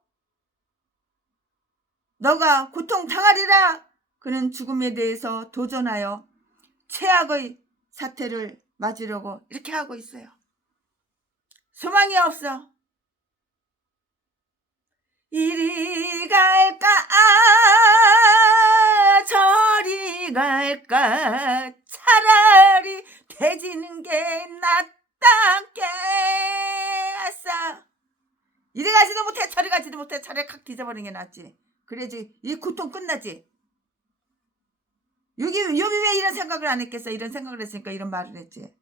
너가 고통당하리라. 그는 죽음에 대해서 도전하여 최악의 사태를 맞으려고 이렇게 하고 있어요. 소망이 없어. 이리 갈까 저리 갈까 차라리 돼지는 게 낫단께 아싸. 이리 가지도 못해 저리 가지도 못해 차라리 칵 뒤져버리는 게 낫지. 그래야지 이 고통 끝나지. 욥이 왜 이런 생각을 안 했겠어? 이런 생각을 했으니까 이런 말을 했지.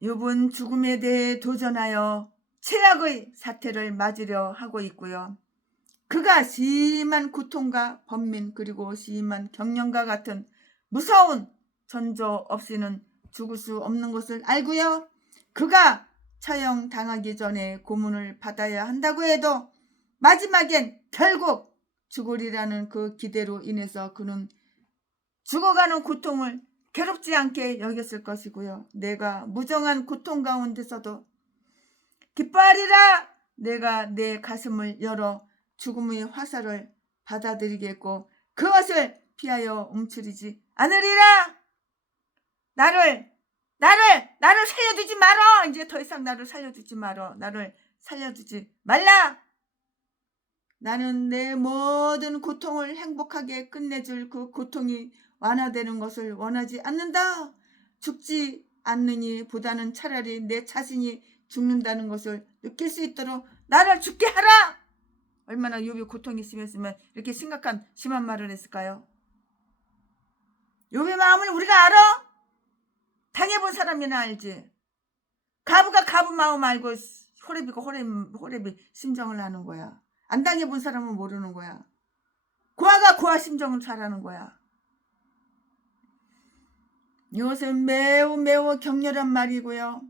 욥은 죽음에 대해 도전하여 최악의 사태를 맞으려 하고 있고요. 그가 심한 고통과 번민 그리고 심한 경련과 같은 무서운 전조 없이는 죽을 수 없는 것을 알고요. 그가 처형당하기 전에 고문을 받아야 한다고 해도 마지막엔 결국 죽으리라는 그 기대로 인해서 그는 죽어가는 고통을 괴롭지 않게 여겼을 것이고요. 내가 무정한 고통 가운데서도 기뻐하리라. 내가 내 가슴을 열어 죽음의 화살을 받아들이겠고 그것을 피하여 움츠리지 않으리라. 나를 살려두지 말어. 이제 더 이상 나를 살려두지 말어. 나를 살려두지 말라. 나는 내 모든 고통을 행복하게 끝내줄 그 고통이 완화되는 것을 원하지 않는다. 죽지 않느니 보다는 차라리 내 자신이 죽는다는 것을 느낄 수 있도록 나를 죽게 하라. 얼마나 욥이 고통이 심했으면 이렇게 심한 말을 했을까요? 욥의 마음을 우리가 알아? 당해본 사람이나 알지. 가부가 가부 마음 알고 호렙이가 호렙이 심정을 하는 거야. 안 당해본 사람은 모르는 거야. 고아가 고아 심정을 잘 아는 거야. 이것은 매우 매우 격렬한 말이고요.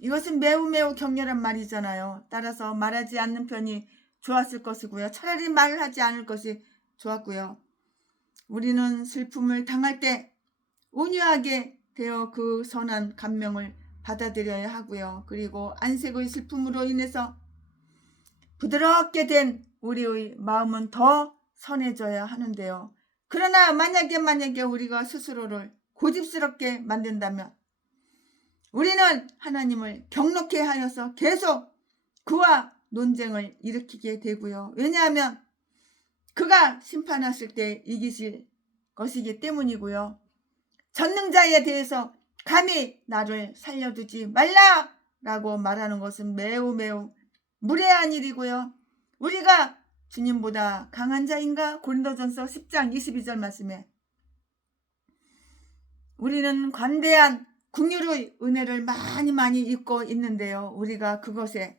이것은 매우 매우 격렬한 말이잖아요. 따라서 말하지 않는 편이 좋았을 것이고요. 차라리 말을 하지 않을 것이 좋았고요. 우리는 슬픔을 당할 때 온유하게 되어 그 선한 감명을 받아들여야 하고요. 그리고 안색의 슬픔으로 인해서 부드럽게 된 우리의 마음은 더 선해져야 하는데요. 그러나 만약에 우리가 스스로를 고집스럽게 만든다면 우리는 하나님을 경록해 하여서 계속 그와 논쟁을 일으키게 되고요. 왜냐하면 그가 심판하실 때 이기실 것이기 때문이고요. 전능자에 대해서 감히 나를 살려두지 말라라고 말하는 것은 매우 매우 무례한 일이고요. 우리가 주님보다 강한 자인가? 고린도전서 10장 22절 말씀에 우리는 관대한 긍휼의 은혜를 많이 입고 있는데요. 우리가 그것에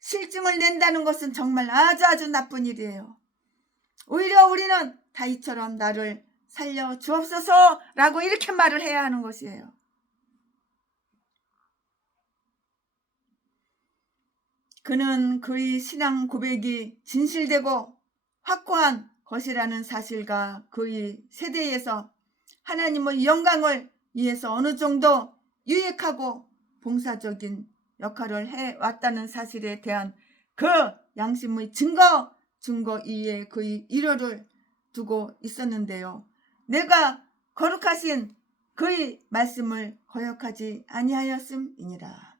실증을 낸다는 것은 정말 아주 나쁜 일이에요. 오히려 우리는 다윗처럼 나를 살려 주옵소서라고 이렇게 말을 해야 하는 것이에요. 그는 그의 신앙 고백이 진실되고 확고한 것이라는 사실과 그의 세대에서 하나님의 영광을 위해서 어느 정도 유익하고 봉사적인 역할을 해왔다는 사실에 대한 그 양심의 증거 위에 그의 일호를 두고 있었는데요. 내가 거룩하신 그의 말씀을 거역하지 아니하였음이니라.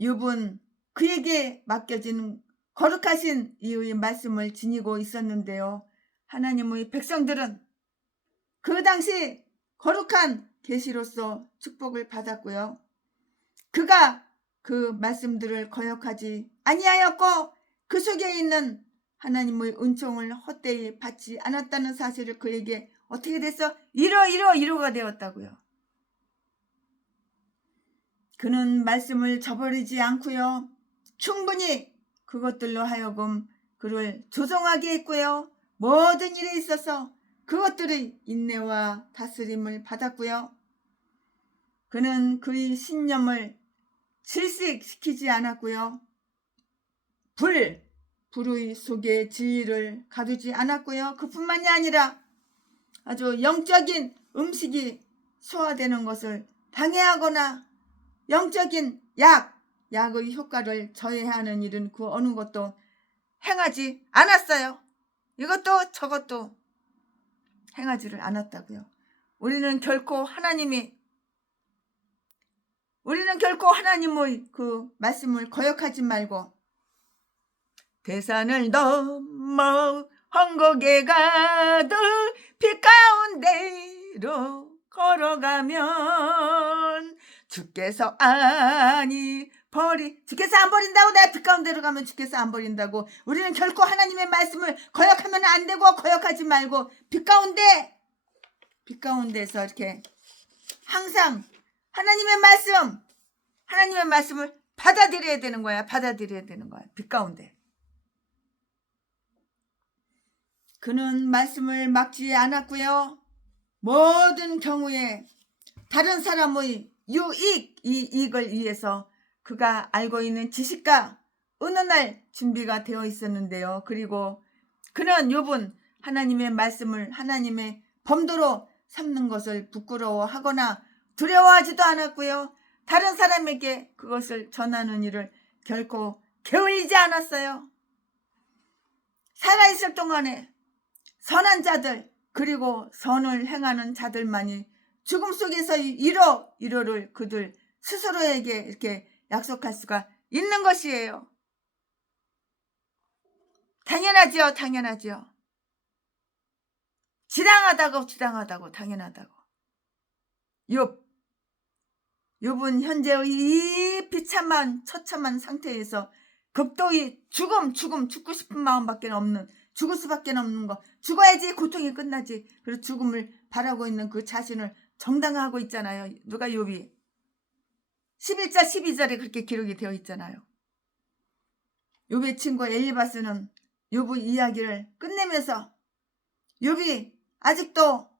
욥은 그에게 맡겨진 거룩하신 이의 말씀을 지니고 있었는데요. 하나님의 백성들은 그 당시 거룩한 계시로서 축복을 받았고요. 그가 그 말씀들을 거역하지 아니하였고 그 속에 있는 하나님의 은총을 헛되이 받지 않았다는 사실을 그에게 어떻게 됐어? 이로가 되었다고요. 그는 말씀을 저버리지 않고요. 충분히 그것들로 하여금 그를 조정하게 했고요. 모든 일에 있어서 그것들의 인내와 다스림을 받았고요. 그는 그의 신념을 질식시키지 않았고요. 불의 속에 진리를 가두지 않았고요. 그뿐만이 아니라 아주 영적인 음식이 소화되는 것을 방해하거나 영적인 약의 효과를 저해하는 일은 그 어느 것도 행하지 않았어요. 이것도 저것도 행하지를 않았다고요. 우리는 결코 하나님의 그 말씀을 거역하지 말고 대산을 넘어 헝곡에 가도 빛 가운데로 걸어가면 주께서 안 버린다고. 내가 빛 가운데로 가면 주께서 안 버린다고. 우리는 결코 하나님의 말씀을 거역하면 안 되고 거역하지 말고 빛 가운데서 이렇게 항상 하나님의 말씀을 받아들여야 되는 거야. 빛 가운데. 그는 말씀을 막지 않았고요. 모든 경우에 다른 사람의 이익을 위해서 그가 알고 있는 지식과 은은할 준비가 되어 있었는데요. 그리고 그는 욥은 하나님의 말씀을 하나님의 범도로 삼는 것을 부끄러워하거나 두려워하지도 않았고요. 다른 사람에게 그것을 전하는 일을 결코 게을리지 않았어요. 살아있을 동안에 선한 자들 그리고 선을 행하는 자들만이 죽음 속에서의 위로를 그들 스스로에게 이렇게 약속할 수가 있는 것이에요. 당연하지요. 지당하다고 당연하다고. 욥은 현재의 이 비참한 처참한 상태에서 극도의 죽고 싶은 마음밖에 없는, 죽을 수밖에 없는 거, 죽어야지 고통이 끝나지. 그리고 죽음을 바라고 있는 그 자신을 정당화하고 있잖아요. 누가? 욥이 11절 12절에 그렇게 기록이 되어 있잖아요. 욥의 친구 엘리바스는 욥의 이야기를 끝내면서 욥이 아직도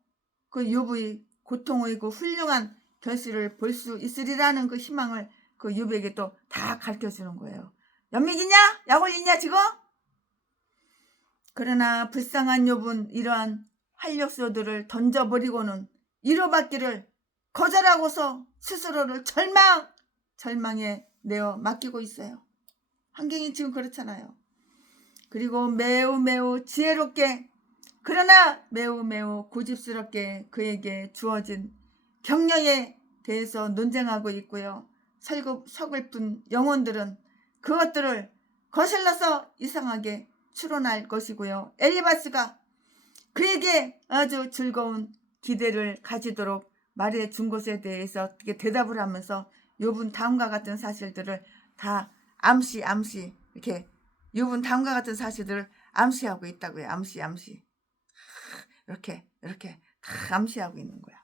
그 욥의 고통의 그 훌륭한 결실을 볼 수 있으리라는 그 희망을 그 욥에게 또 다 가르쳐주는 거예요. 연맥이냐? 약 올리냐 지금? 그러나 불쌍한 욥은 이러한 활력소들을 던져버리고는 위로받기를 거절하고서 스스로를 절망에 내어 맡기고 있어요. 환경이 지금 그렇잖아요. 그리고 매우 지혜롭게 그러나 매우 고집스럽게 그에게 주어진 경력에 대해서 논쟁하고 있고요. 서글픈 영혼들은 그것들을 거슬러서 이상하게 추론할 것이고요. 엘리바스가 그에게 아주 즐거운 기대를 가지도록 말해준 것에 대해서 어떻게 대답을 하면서 욥은 다음과 같은 사실들을 다 암시 이렇게 욥은 다음과 같은 사실들을 암시하고 있다고요. 암시 이렇게 다 암시하고 있는 거야.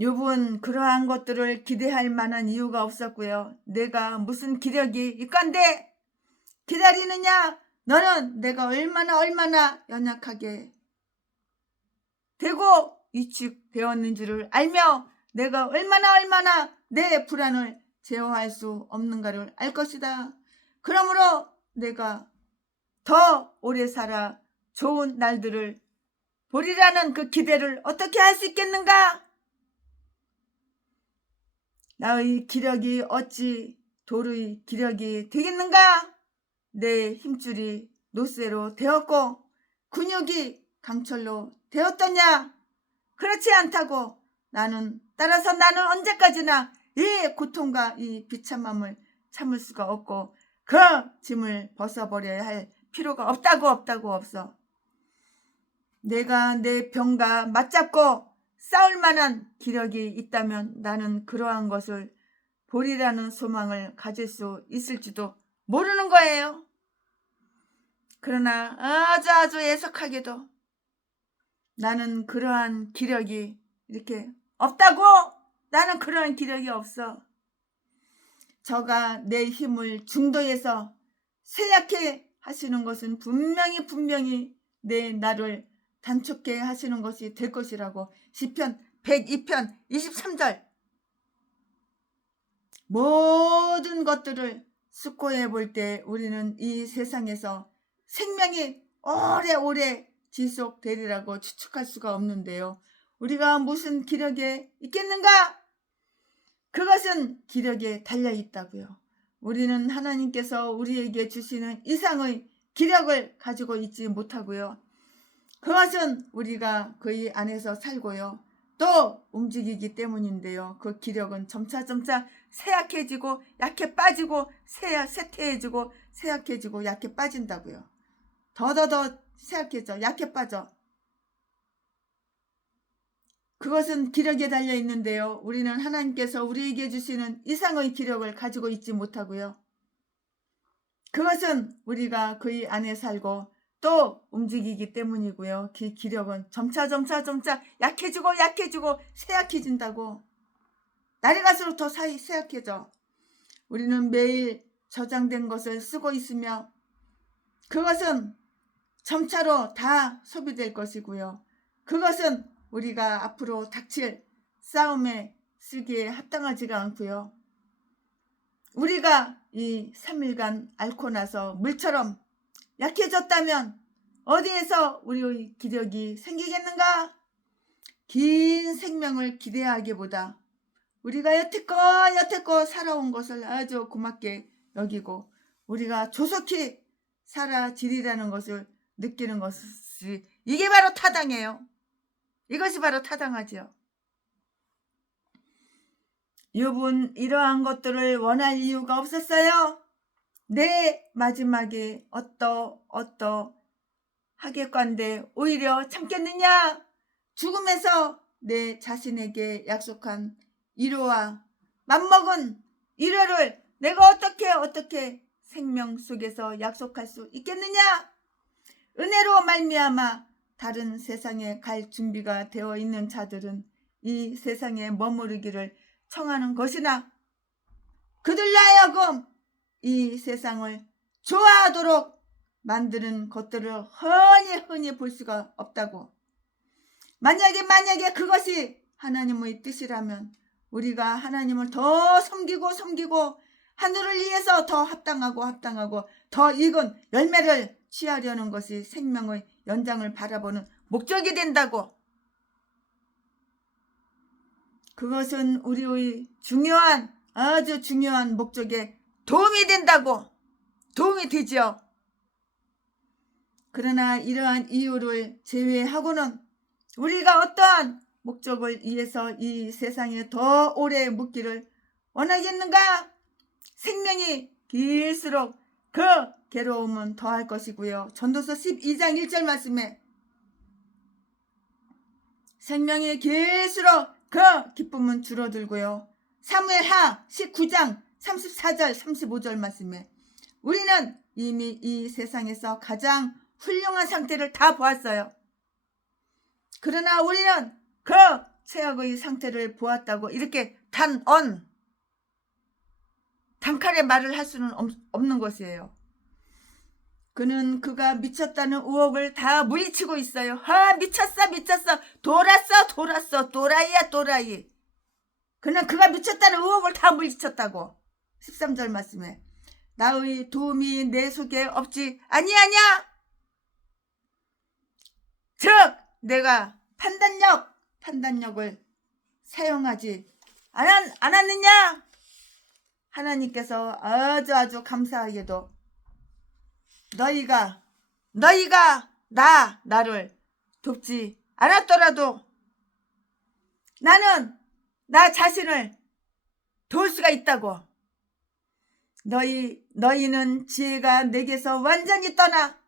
욥은 그러한 것들을 기대할 만한 이유가 없었고요. 내가 무슨 기력이 있건데 기다리느냐? 너는 내가 얼마나 연약하게 되고 위축되었는지를 알며 내가 얼마나 내 불안을 제어할 수 없는가를 알 것이다. 그러므로 내가 더 오래 살아 좋은 날들을 보리라는 그 기대를 어떻게 할 수 있겠는가? 나의 기력이 어찌 돌의 기력이 되겠는가? 내 힘줄이 노쇠로 되었고 근육이 강철로 되었더냐? 그렇지 않다고 따라서 나는 언제까지나 이 고통과 이 비참함을 참을 수가 없고 그 짐을 벗어버려야 할 필요가 없어. 내가 내 병과 맞잡고 싸울 만한 기력이 있다면 나는 그러한 것을 보리라는 소망을 가질 수 있을지도 모르는 거예요. 그러나 아주 애석하게도 나는 그러한 기력이 이렇게 없다고. 나는 그러한 기력이 없어. 저가 내 힘을 중도에서 쇠약해 하시는 것은 분명히 내 나를 단축해 하시는 것이 될 것이라고 시편 102편 23절 모든 것들을 숙고해 볼 때 우리는 이 세상에서 생명이 오래오래 지속되리라고 추측할 수가 없는데요. 우리가 무슨 기력에 있겠는가? 그것은 기력에 달려있다고요. 우리는 하나님께서 우리에게 주시는 이상의 기력을 가지고 있지 못하고요. 그것은 우리가 그의 안에서 살고요. 또 움직이기 때문인데요. 그 기력은 점차 쇠약해지고 약해 빠지고 쇠퇴해지고 쇠약해지고 약해 빠진다고요. 더 쇠약해져 약해 빠져. 그것은 기력에 달려 있는데요. 우리는 하나님께서 우리에게 주시는 이상의 기력을 가지고 있지 못하고요. 그것은 우리가 그의 안에 살고 또 움직이기 때문이고요. 그 기력은 점차 약해지고 쇠약해진다고. 날이 갈수록 더 쇠약해져. 우리는 매일 저장된 것을 쓰고 있으며 그것은 점차로 다 소비될 것이고요. 그것은 우리가 앞으로 닥칠 싸움에 쓰기에 합당하지가 않고요. 우리가 이 3일간 앓고 나서 물처럼 약해졌다면 어디에서 우리의 기력이 생기겠는가? 긴 생명을 기대하기보다 우리가 여태껏 살아온 것을 아주 고맙게 여기고 우리가 조속히 사라지리라는 것을 느끼는 것이 이게 바로 타당해요. 이것이 바로 타당하죠. 욥은 이러한 것들을 원할 이유가 없었어요. 내 마지막에 하겠건데 오히려 참겠느냐? 죽음에서 내 자신에게 약속한 위로와 맘먹은 위로를 내가 어떻게 생명 속에서 약속할 수 있겠느냐? 은혜로 말미암아 다른 세상에 갈 준비가 되어 있는 자들은 이 세상에 머무르기를 청하는 것이나 그들로 하여금 이 세상을 좋아하도록 만드는 것들을 흔히 볼 수가 없다고. 만약에 그것이 하나님의 뜻이라면 우리가 하나님을 더 섬기고 하늘을 위해서 더 합당하고 더 익은 열매를 취하려는 것이 생명의 연장을 바라보는 목적이 된다고. 그것은 우리의 아주 중요한 목적에 도움이 된다고. 도움이 되지요. 그러나 이러한 이유를 제외하고는 우리가 어떠한 목적을 위해서 이 세상에 더 오래 묵기를 원하겠는가? 생명이 길수록 그 괴로움은 더할 것이고요. 전도서 12장 1절 말씀에 생명이 길수록 그 기쁨은 줄어들고요. 사무엘하 19장 34절 35절 말씀에 우리는 이미 이 세상에서 가장 훌륭한 상태를 다 보았어요. 그러나 우리는 그 최악의 상태를 보았다고 이렇게 단칼에 말을 할 수는 없는 것이에요. 그는 그가 미쳤다는 의혹을 다 물리치고 있어요. 미쳤어. 돌았어. 또라이야, 또라이. 그는 그가 미쳤다는 의혹을 다 물리쳤다고. 13절 말씀에 나의 도움이 내 속에 없지 아니하냐? 즉 내가 판단력을 사용하지 않았느냐? 하나님께서 아주 감사하게도 너희가 나를 돕지 않았더라도 나는 나 자신을 도울 수가 있다고. 너희는 지혜가 내게서 완전히 떠나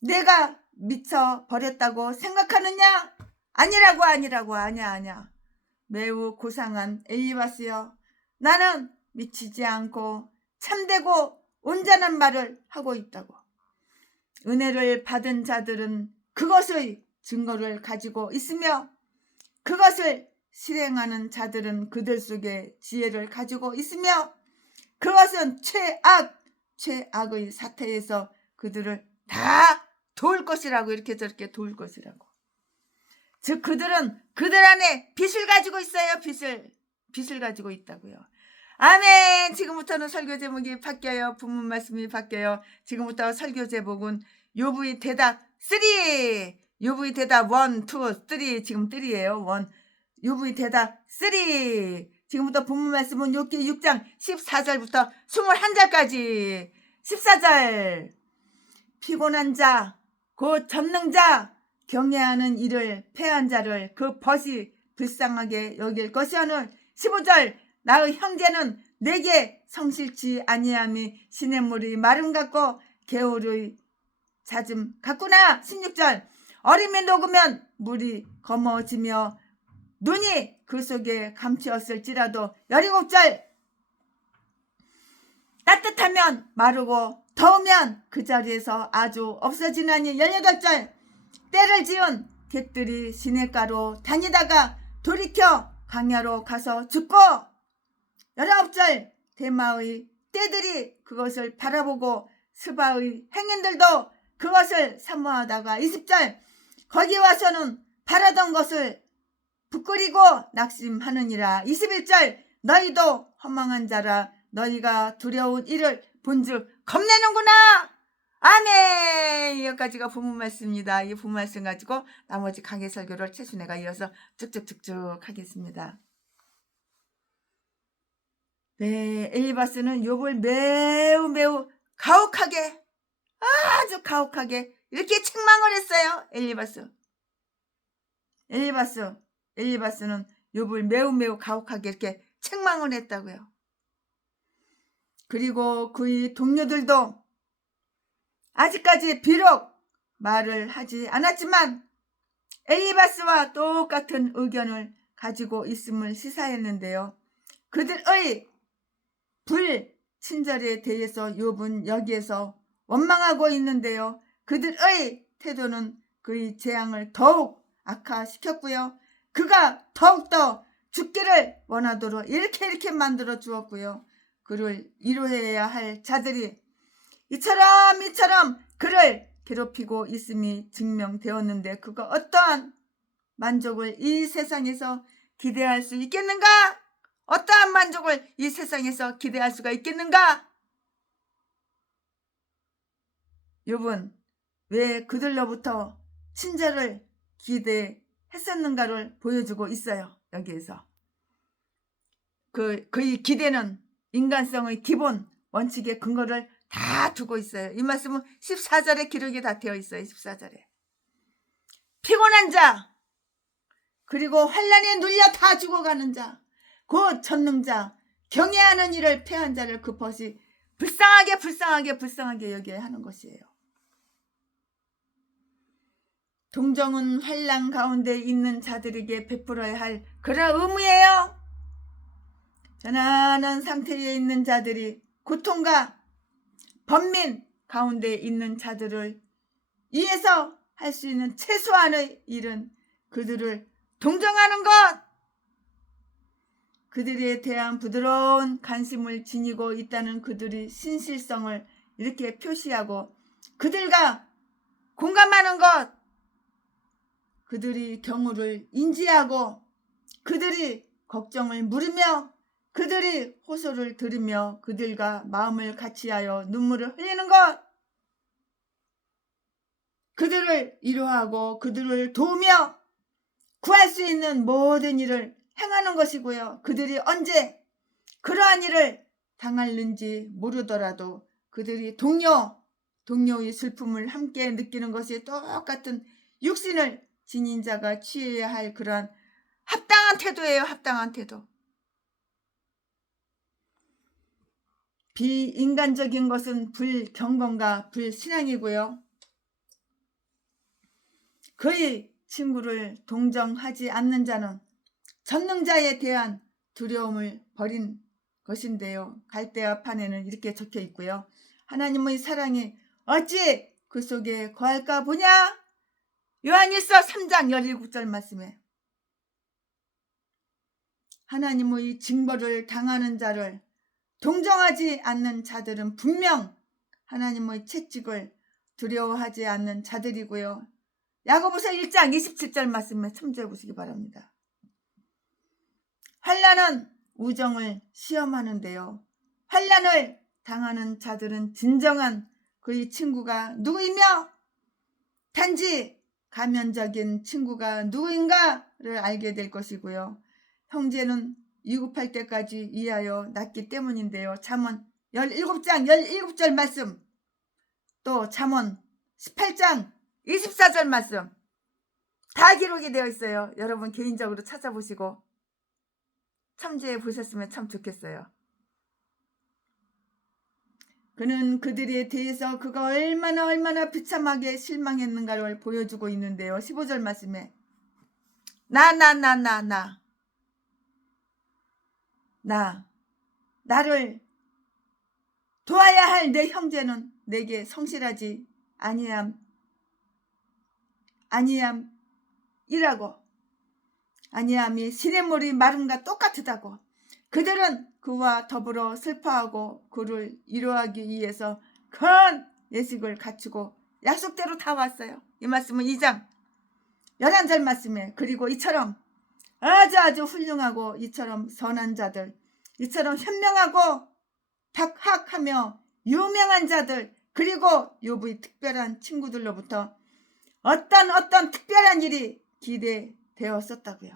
내가 미쳐버렸다고 생각하느냐? 아니야. 매우 고상한 엘리바스여, 나는 미치지 않고 참되고 온전한 말을 하고 있다고. 은혜를 받은 자들은 그것의 증거를 가지고 있으며 그것을 실행하는 자들은 그들 속에 지혜를 가지고 있으며 그것은 최악의 사태에서 그들을 다 도울 것이라고. 이렇게 저렇게 도울 것이라고. 즉 그들은 그들 안에 빛을 가지고 있어요. 빛을 가지고 있다고요. 아멘. 지금부터는 설교 제목이 바뀌어요. 본문 말씀이 바뀌어요. 지금부터 설교 제목은 욥의 대답 3. 욥의 대답 1, 2, 3. 지금 3예요. 1. 욥의 대답 3. 지금부터 본문 말씀은 욥기 6장 14절부터 21절까지. 14절. 피곤한 자, 곧 전능자, 경외하는 이를 패한 자를 그 벗이 불쌍하게 여길 것이오늘. 15절. 나의 형제는 내게 성실치 아니함이 시냇물이 마름 같고 개울의 잦음 같구나. 16절. 얼음이 녹으면 물이 검어지며 눈이 그 속에 감추었을지라도. 17절. 따뜻하면 마르고 더우면 그 자리에서 아주 없어지나니. 18절. 때를 지은 객들이 시냇가로 다니다가 돌이켜 광야로 가서 죽고. 19절. 대마의 떼들이 그것을 바라보고 스바의 행인들도 그것을 사모하다가. 20절. 거기 와서는 바라던 것을 부끄리고 낙심하느니라. 21절. 너희도 허망한 자라 너희가 두려운 일을 본즉 겁내는구나. 아멘. 여기까지가 본문 말씀입니다. 이 본문 말씀 가지고 나머지 강의 설교를 최순애가 이어서 쭉쭉 하겠습니다. 네, 엘리바스는 욥을 매우 가혹하게, 아주 가혹하게 이렇게 책망을 했어요. 엘리바스는 욥을 매우 가혹하게 이렇게 책망을 했다고요. 그리고 그의 동료들도 아직까지 비록 말을 하지 않았지만 엘리바스와 똑같은 의견을 가지고 있음을 시사했는데요. 그들의 불친절에 대해서 욥은 여기에서 원망하고 있는데요. 그들의 태도는 그의 재앙을 더욱 악화시켰고요. 그가 더욱더 죽기를 원하도록 이렇게 만들어 주었고요. 그를 위로해야 할 자들이 이처럼 그를 괴롭히고 있음이 증명되었는데 그가 어떠한 만족을 이 세상에서 기대할 수 있겠는가? 어떠한 만족을 이 세상에서 기대할 수가 있겠는가? 욥은 왜 그들로부터 친절을 기대했었는가를 보여주고 있어요. 여기에서 그의 기대는 인간성의 기본 원칙의 근거를 다 두고 있어요. 이 말씀은 14절에 기록이 다 되어 있어요. 14절에 피곤한 자, 그리고 환난에 눌려 다 죽어가는 자, 곧 전능자, 경외하는 이를 패한 자를 그 벗이 불쌍하게 여겨야 하는 것이에요. 동정은 환난 가운데 있는 자들에게 베풀어야 할 그런 의무예요. 편안한 상태에 있는 자들이 고통과 번민 가운데 있는 자들을 위해서 할 수 있는 최소한의 일은 그들을 동정하는 것, 그들에 대한 부드러운 관심을 지니고 있다는 그들의 신실성을 이렇게 표시하고 그들과 공감하는 것, 그들의 경우를 인지하고 그들이 걱정을 물으며 그들이 호소를 들으며 그들과 마음을 같이하여 눈물을 흘리는 것, 그들을 위로하고 그들을 도우며 구할 수 있는 모든 일을 행하는 것이고요. 그들이 언제 그러한 일을 당할는지 모르더라도 그들이 동료의 슬픔을 함께 느끼는 것이 똑같은 육신을 지닌 자가 취해야 할 그러한 합당한 태도예요. 합당한 태도. 비인간적인 것은 불경건과 불신앙이고요. 그의 친구를 동정하지 않는 자는 전능자에 대한 두려움을 버린 것인데요. 갈대아 판에는 이렇게 적혀 있고요. 하나님의 사랑이 어찌 그 속에 거할까 보냐? 요한일서 3장 17절 말씀에 하나님의 징벌을 당하는 자를 동정하지 않는 자들은 분명 하나님의 채찍을 두려워하지 않는 자들이고요. 야고보서 1장 27절 말씀에 참조해 보시기 바랍니다. 환난은 우정을 시험하는데요. 환난을 당하는 자들은 진정한 그의 친구가 누구이며 단지 가면적인 친구가 누구인가를 알게 될 것이고요. 형제는 위급할 때까지 이하여 낫기 때문인데요. 잠언 17장 17절 말씀, 또 잠언 18장 24절 말씀 다 기록이 되어 있어요. 여러분 개인적으로 찾아보시고 참조해 보셨으면 참 좋겠어요. 그는 그들에 대해서 그가 얼마나 비참하게 실망했는가를 보여주고 있는데요. 15절 말씀에 나를 도와야 할 내 형제는 내게 성실하지 아니함이 시냇물이 마름과 똑같다고. 그들은 그와 더불어 슬퍼하고 그를 위로하기 위해서 큰 예식을 갖추고 약속대로 다 왔어요. 이 말씀은 2장 11절 말씀에 그리고 이처럼 아주 훌륭하고 이처럼 선한 자들, 이처럼 현명하고 박학하며 유명한 자들, 그리고 욥의 특별한 친구들로부터 어떤 특별한 일이 기대되었었다고요.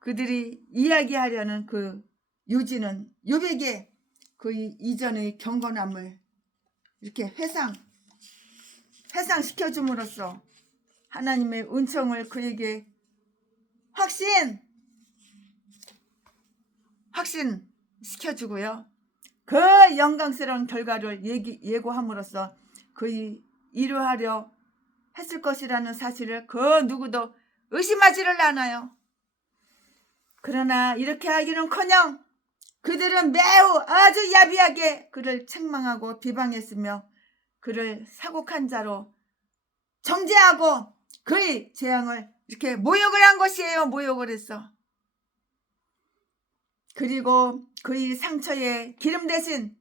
그들이 이야기하려는 그 요지는 욥에게 그 이전의 경건함을 이렇게 회상시켜줌으로써 하나님의 은총을 그에게 확신시켜주고요. 그 영광스러운 결과를 예고함으로써 그의 이루하려 했을 것이라는 사실을 그 누구도 의심하지를 않아요. 그러나 이렇게 하기는커녕 그들은 매우 아주 야비하게 그를 책망하고 비방했으며 그를 사곡한 자로 정죄하고 그의 재앙을 이렇게 모욕을 한 것이에요. 모욕을 했어. 그리고 그의 상처에 기름 대신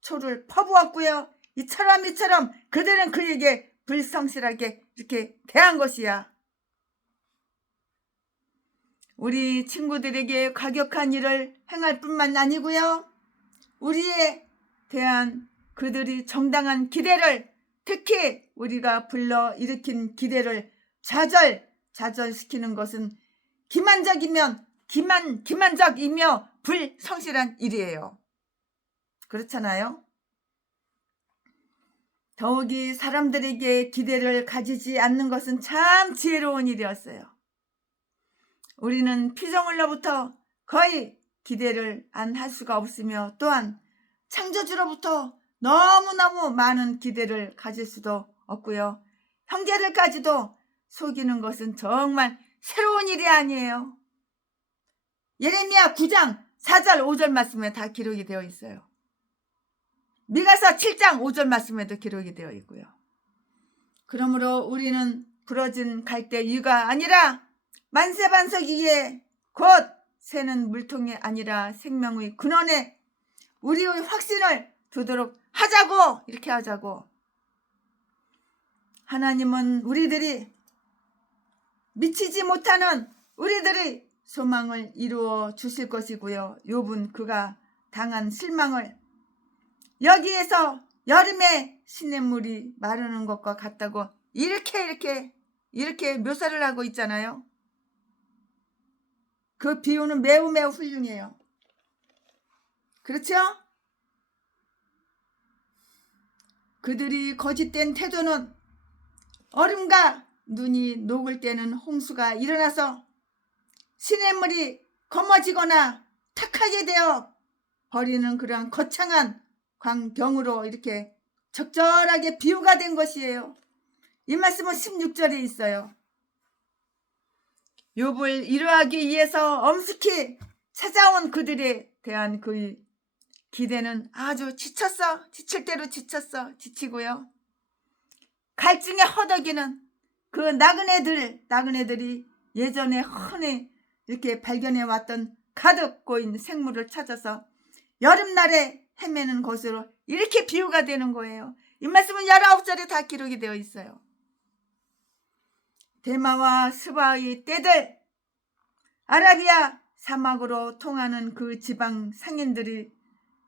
초를 퍼부었고요. 이처럼 그들은 그에게 불성실하게 이렇게 대한 것이야. 우리 친구들에게 과격한 일을 행할 뿐만 아니고요. 우리에 대한 그들이 정당한 기대를, 특히 우리가 불러 일으킨 기대를 좌절시키는 것은 기만적이며 불성실한 일이에요. 그렇잖아요? 더욱이 사람들에게 기대를 가지지 않는 것은 참 지혜로운 일이었어요. 우리는 피조물로부터 거의 기대를 안 할 수가 없으며, 또한 창조주로부터 너무너무 많은 기대를 가질 수도 없고요. 형제들까지도 속이는 것은 정말 새로운 일이 아니에요. 예레미야 9장 4절 5절 말씀에 다 기록이 되어 있어요. 미가서 7장 5절 말씀에도 기록이 되어 있고요. 그러므로 우리는 부러진 갈대 위가 아니라 만세반석 위에 곧 새는 물통이 아니라 생명의 근원에 우리의 확신을 두도록 하자고, 이렇게 하자고. 하나님은 우리들이 미치지 못하는 우리들의 소망을 이루어 주실 것이고요. 욥은 그가 당한 실망을 여기에서 여름에 시냇물이 마르는 것과 같다고 이렇게 묘사를 하고 있잖아요. 그 비유는 매우 훌륭해요. 그렇죠? 그들이 거짓된 태도는 얼음과 눈이 녹을 때는 홍수가 일어나서 시냇물이 검어지거나 탁하게 되어 버리는 그러한 거창한 광경으로 이렇게 적절하게 비유가 된 것이에요. 이 말씀은 16절에 있어요. 욥을 위로하기 위해서 엄숙히 찾아온 그들에 대한 그 기대는 아주 지칠 대로 지치고요. 갈증에 허덕이는 그 나그네들이 예전에 흔히 이렇게 발견해 왔던 가득 고인 생물을 찾아서 여름날에 헤매는 것으로 이렇게 비유가 되는 거예요. 이 말씀은 19절에 다 기록이 되어 있어요. 대마와 스바의 떼들, 아라비아 사막으로 통하는 그 지방 상인들이,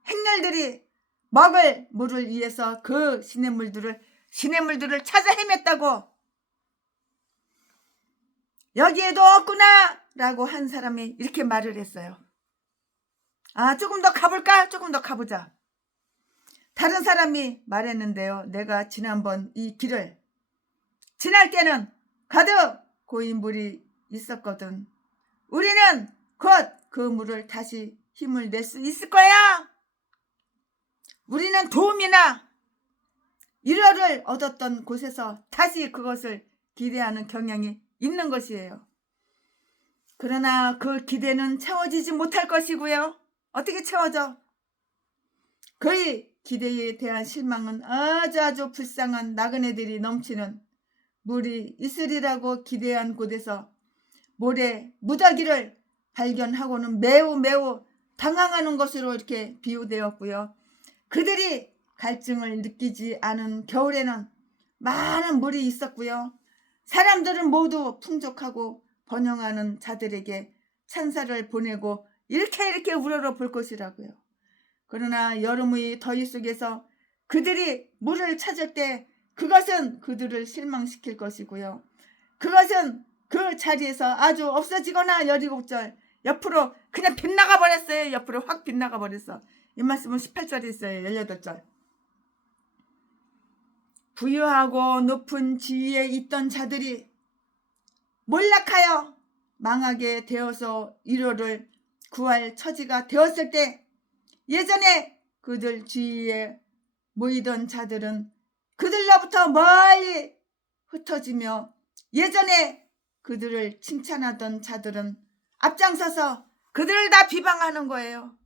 행렬들이 먹을 물을 위해서 그 시냇물들을 찾아 헤맸다고. 여기에도 없구나 라고 한 사람이 이렇게 말을 했어요. 조금 더 가볼까? 조금 더 가보자. 다른 사람이 말했는데요. 내가 지난번 이 길을 지날 때는 가득 고인 물이 있었거든. 우리는 곧 그 물을 다시 힘을 낼 수 있을 거야. 우리는 도움이나 위로를 얻었던 곳에서 다시 그것을 기대하는 경향이 있는 것이에요. 그러나 그 기대는 채워지지 못할 것이고요. 어떻게 채워져? 그의 기대에 대한 실망은 아주 불쌍한 나그네들이 넘치는 물이 있으리라고 기대한 곳에서 모래 무더기를 발견하고는 매우 당황하는 것으로 이렇게 비유되었고요. 그들이 갈증을 느끼지 않은 겨울에는 많은 물이 있었고요. 사람들은 모두 풍족하고 번영하는 자들에게 찬사를 보내고 이렇게 우러러 볼 것이라고요. 그러나 여름의 더위 속에서 그들이 물을 찾을 때 그것은 그들을 실망시킬 것이고요. 그것은 그 자리에서 아주 없어지거나 17절 옆으로 그냥 빗나가 버렸어요. 옆으로 확 빗나가 버렸어. 이 말씀은 18절에 있어요. 18절. 부유하고 높은 지위에 있던 자들이 몰락하여 망하게 되어서 위로를 구할 처지가 되었을 때 예전에 그들 주위에 모이던 자들은 그들로부터 멀리 흩어지며 예전에 그들을 칭찬하던 자들은 앞장서서 그들을 다 비방하는 거예요.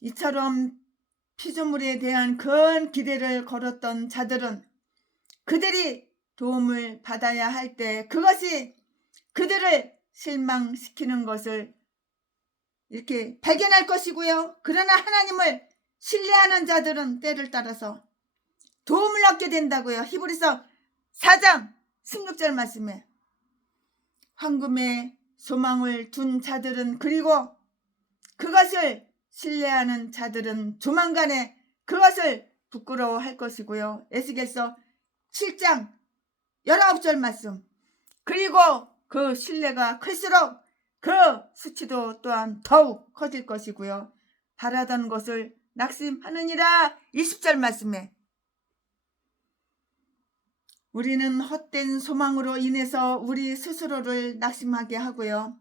이처럼 피조물에 대한 큰 기대를 걸었던 자들은 그들이 도움을 받아야 할 때 그것이 그들을 실망시키는 것을 이렇게 발견할 것이고요. 그러나 하나님을 신뢰하는 자들은 때를 따라서 도움을 얻게 된다고요. 히브리서 4장 16절 말씀에 황금에 소망을 둔 자들은, 그리고 그것을 신뢰하는 자들은 조만간에 그것을 부끄러워할 것이고요. 에스겔서 7장 19절 말씀. 그리고 그 신뢰가 클수록 그 수치도 또한 더욱 커질 것이고요. 바라던 것을 낙심하느니라. 20절 말씀에 우리는 헛된 소망으로 인해서 우리 스스로를 낙심하게 하고요.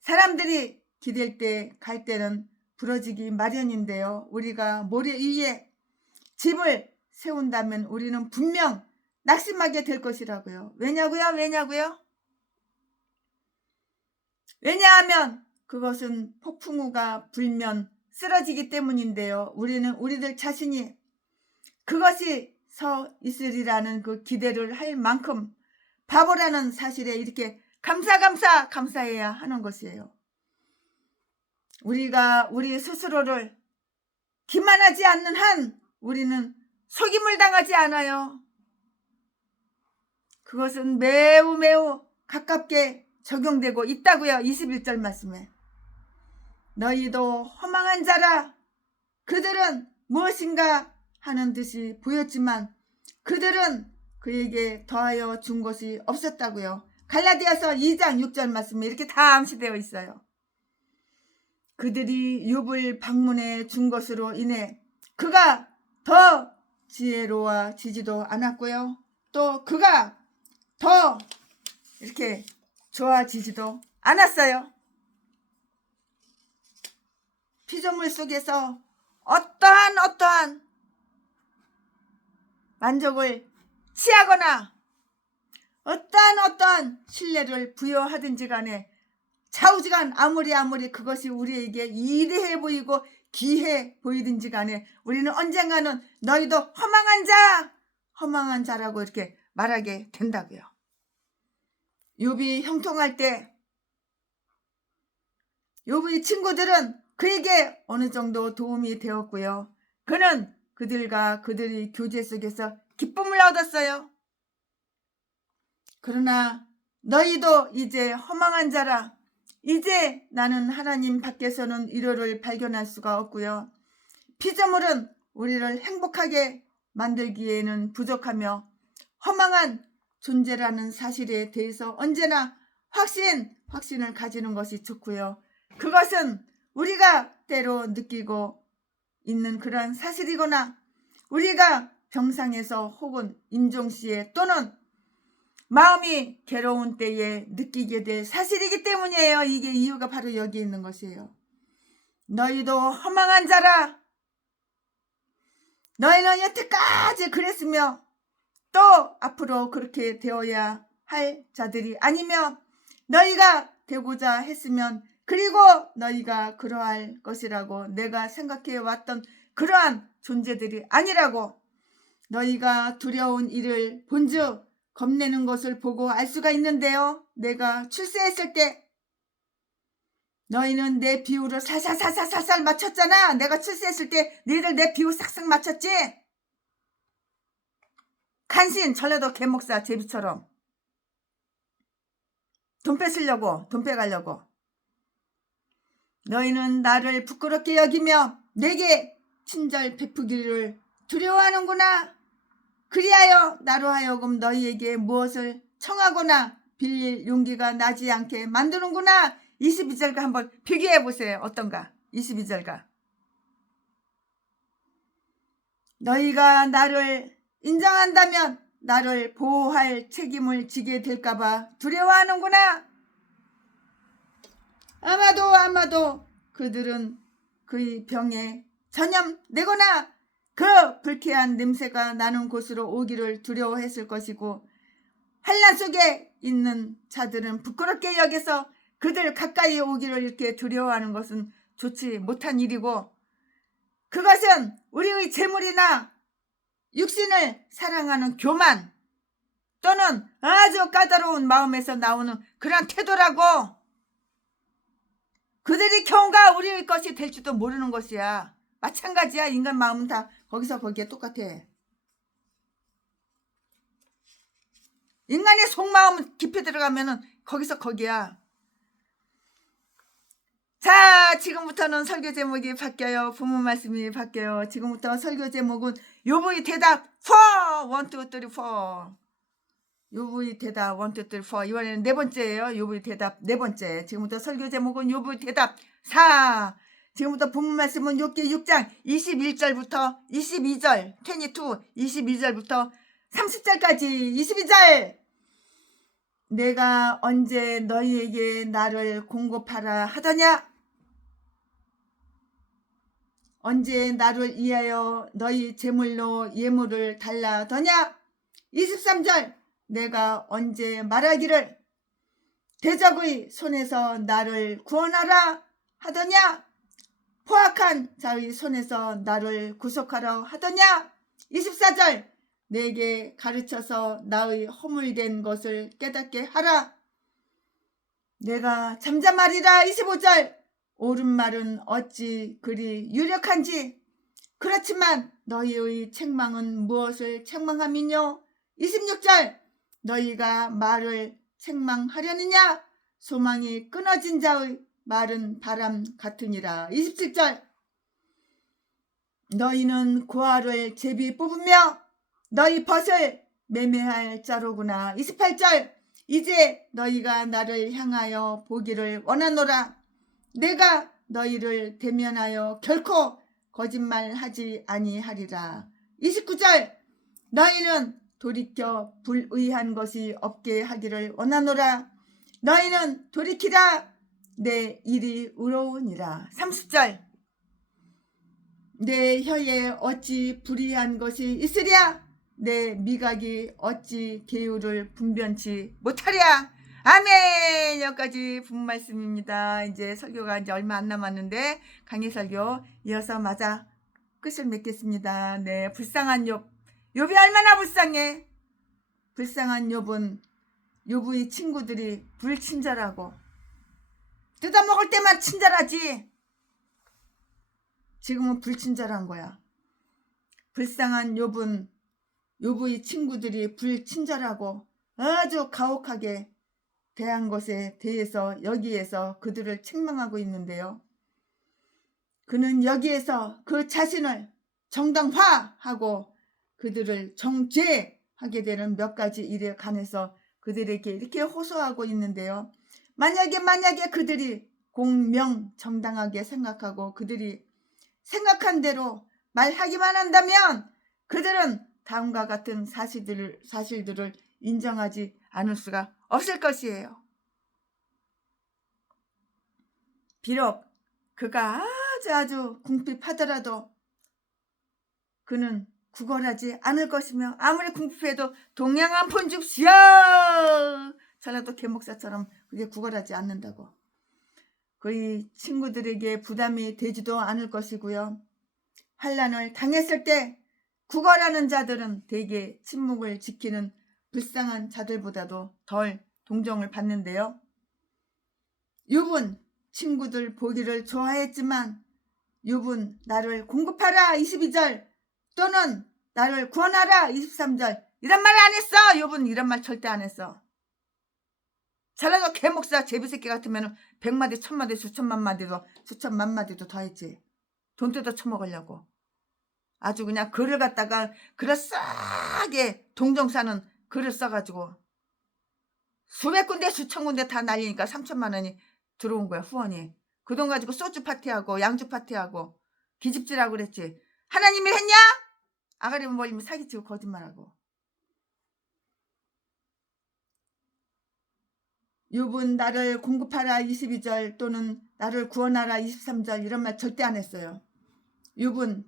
사람들이 기댈 때 갈 때는 부러지기 마련인데요. 우리가 모래 위에 집을 세운다면 우리는 분명 낙심하게 될 것이라고요. 왜냐고요? 왜냐하면 그것은 폭풍우가 불면 쓰러지기 때문인데요. 우리는 우리들 자신이 그것이 서 있으리라는 그 기대를 할 만큼 바보라는 사실에 이렇게 감사해야 하는 것이에요. 우리가 우리 스스로를 기만하지 않는 한 우리는 속임을 당하지 않아요. 그것은 매우 가깝게 적용되고 있다고요. 21절 말씀에 너희도 허망한 자라. 그들은 무엇인가 하는 듯이 보였지만 그들은 그에게 더하여 준 것이 없었다고요. 갈라디아서 2장 6절 말씀에 이렇게 다 암시되어 있어요. 그들이 욥을 방문해 준 것으로 인해 그가 더 지혜로워지지도 않았고요. 또 그가 더 이렇게 좋아지지도 않았어요. 피조물 속에서 어떠한 만족을 취하거나 어떠한 신뢰를 부여하든지 간에 좌우지간 아무리 그것이 우리에게 이리해 보이고 귀해 보이든지 간에 우리는 언젠가는 너희도 허망한 자라고 이렇게 말하게 된다고요. 욥이 형통할 때 욥의 친구들은 그에게 어느 정도 도움이 되었고요. 그는 그들과 그들의 교제 속에서 기쁨을 얻었어요. 그러나 너희도 이제 허망한 자라. 이제 나는 하나님 밖에서는 위로를 발견할 수가 없고요. 피조물은 우리를 행복하게 만들기에는 부족하며 허망한 존재라는 사실에 대해서 언제나 확신을 가지는 것이 좋고요. 그것은 우리가 때로 느끼고 있는 그러한 사실이거나 우리가 병상에서 혹은 임종시에 또는 마음이 괴로운 때에 느끼게 될 사실이기 때문이에요. 이게 이유가 바로 여기 있는 것이에요. 너희도 허망한 자라. 너희는 여태까지 그랬으며 또 앞으로 그렇게 되어야 할 자들이 아니며 너희가 되고자 했으면 그리고 너희가 그러할 것이라고 내가 생각해 왔던 그러한 존재들이 아니라고. 너희가 두려운 일을 본즉 겁내는 것을 보고 알 수가 있는데요. 내가 출세했을 때 너희는 내 비율을 살살 맞췄잖아. 내가 출세했을 때 너희들 내 비율 싹싹 맞췄지. 간신 전라도 개목사 제비처럼 돈 뺏으려고 돈 빼가려고. 너희는 나를 부끄럽게 여기며 내게 친절 베푸기를 두려워하는구나. 그리하여 나로 하여금 너희에게 무엇을 청하거나 빌릴 용기가 나지 않게 만드는구나. 22절과 한번 비교해 보세요. 어떤가? 22절과 너희가 나를 인정한다면 나를 보호할 책임을 지게 될까봐 두려워하는구나. 아마도 그들은 그의 병에 전염되거나 그 불쾌한 냄새가 나는 곳으로 오기를 두려워했을 것이고 환난 속에 있는 자들은 부끄럽게 여겨서 그들 가까이 오기를 이렇게 두려워하는 것은 좋지 못한 일이고 그것은 우리의 재물이나 육신을 사랑하는 교만 또는 아주 까다로운 마음에서 나오는 그런 태도라고. 그들이 경우가 우리의 것이 될지도 모르는 것이야. 마찬가지야. 인간 마음은 다 거기서 거기에 똑같아. 인간의 속마음은 깊이 들어가면은 거기서 거기야. 자, 지금부터는 설교 제목이 바뀌어요. 부모 말씀이 바뀌어요. 지금부터 설교 제목은 요부의 대답 4! 1, 2, 3, 4. 요부의 대답 1, 2, 3, 4. 이번에는 네 번째예요. 요부의 대답 네 번째. 지금부터 설교 제목은 요부의 대답 4. 지금부터 본문 말씀은 욥기 6장 21절부터 22절, 22절부터 30절까지 22절. 내가 언제 너희에게 나를 공급하라 하더냐? 언제 나를 위하여 너희 제물로 예물을 달라더냐? 23절. 내가 언제 말하기를 대적의 손에서 나를 구원하라 하더냐? 포악한 자의 손에서 나를 구속하라 하더냐? 24절. 내게 가르쳐서 나의 허물된 것을 깨닫게 하라. 내가 잠잠하리라. 25절. 옳은 말은 어찌 그리 유력한지. 그렇지만 너희의 책망은 무엇을 책망함이뇨? 26절. 너희가 말을 책망하려느냐? 소망이 끊어진 자의 말은 바람 같으니라. 27절. 너희는 고아를 제비 뽑으며 너희 벗을 매매할 자로구나. 28절. 이제 너희가 나를 향하여 보기를 원하노라. 내가 너희를 대면하여 결코 거짓말하지 아니하리라. 29절. 너희는 돌이켜 불의한 것이 없게 하기를 원하노라. 너희는 돌이키라. 내 일이 의로우니라. 30절. 내 혀에 어찌 불의한 것이 있으랴? 내 미각이 어찌 계율을 분변치 못하랴? 아멘. 여기까지 본 말씀입니다. 이제 설교가 이제 얼마 안 남았는데 강의 설교 이어서 맞아 끝을 맺겠습니다. 네, 불쌍한 욥. 욥이 얼마나 불쌍해? 불쌍한 욥은 욥의 친구들이 불친절하고 뜯어먹을 때만 친절하지. 지금은 불친절한 거야. 불쌍한 욥은 욥의 친구들이 불친절하고 아주 가혹하게 대한 것에 대해서 여기에서 그들을 책망하고 있는데요. 그는 여기에서 그 자신을 정당화하고 그들을 정죄하게 되는 몇 가지 일에 관해서 그들에게 이렇게 호소하고 있는데요. 만약에 그들이 공명정당하게 생각하고 그들이 생각한 대로 말하기만 한다면 그들은 다음과 같은 사실들을 인정하지 않을 수가 없을 것이에요. 비록 그가 아주 궁핍하더라도 그는 구걸하지 않을 것이며 아무리 궁핍해도 동양 한 푼 줍시오. 전라도 개목사처럼 그게 구걸하지 않는다고. 그의 친구들에게 부담이 되지도 않을 것이고요. 환난을 당했을 때 구걸하는 자들은 대개 침묵을 지키는 불쌍한 자들보다도 덜 동정을 받는데요. 욥은 친구들 보기를 좋아했지만 욥은 나를 공급하라 22절 또는 나를 구원하라 23절 이런 말 안 했어. 욥은 이런 말 절대 안 했어. 잘라도 개목사 제비새끼 같으면 100마디 1000마디 수천만 마디도 더 했지. 돈 뜯어 처먹으려고. 아주 그냥 글을 갖다가 그럴싸하게 동정사는 글을 써가지고 수백 군데 수천 군데 다 날리니까 3천만 원이 들어온 거야. 후원이. 그 돈 가지고 소주 파티하고 양주 파티하고 기집질하고 그랬지. 하나님이 했냐? 아가리만 벌리면 사기치고 거짓말하고. 욥은 나를 공급하라 22절 또는 나를 구원하라 23절 이런 말 절대 안 했어요. 욥은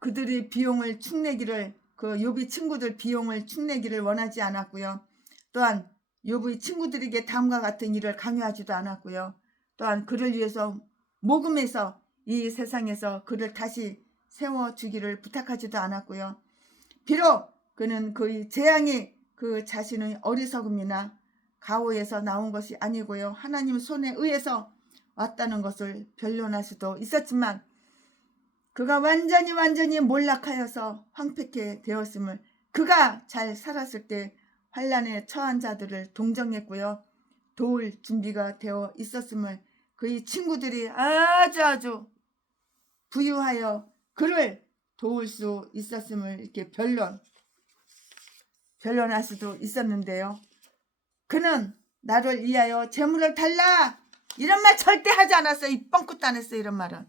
그들의 비용을 축내기를 그 욥의 친구들 비용을 축내기를 원하지 않았고요. 또한 욥의 친구들에게 다음과 같은 일을 강요하지도 않았고요. 또한 그를 위해서 모금해서 이 세상에서 그를 다시 세워주기를 부탁하지도 않았고요. 비록 그는 그의 재앙이 그 자신의 어리석음이나 가오에서 나온 것이 아니고요. 하나님 손에 의해서 왔다는 것을 변론할 수도 있었지만 그가 완전히 몰락하여서 황폐케 되었음을 그가 잘 살았을 때 환난에 처한 자들을 동정했고요. 도울 준비가 되어 있었음을 그의 친구들이 아주 부유하여 그를 도울 수 있었음을 이렇게 변론할 수도 있었는데요. 그는 나를 위하여 재물을 달라 이런 말 절대 하지 않았어요. 이 뻥끗도 안 했어요. 이런 말은.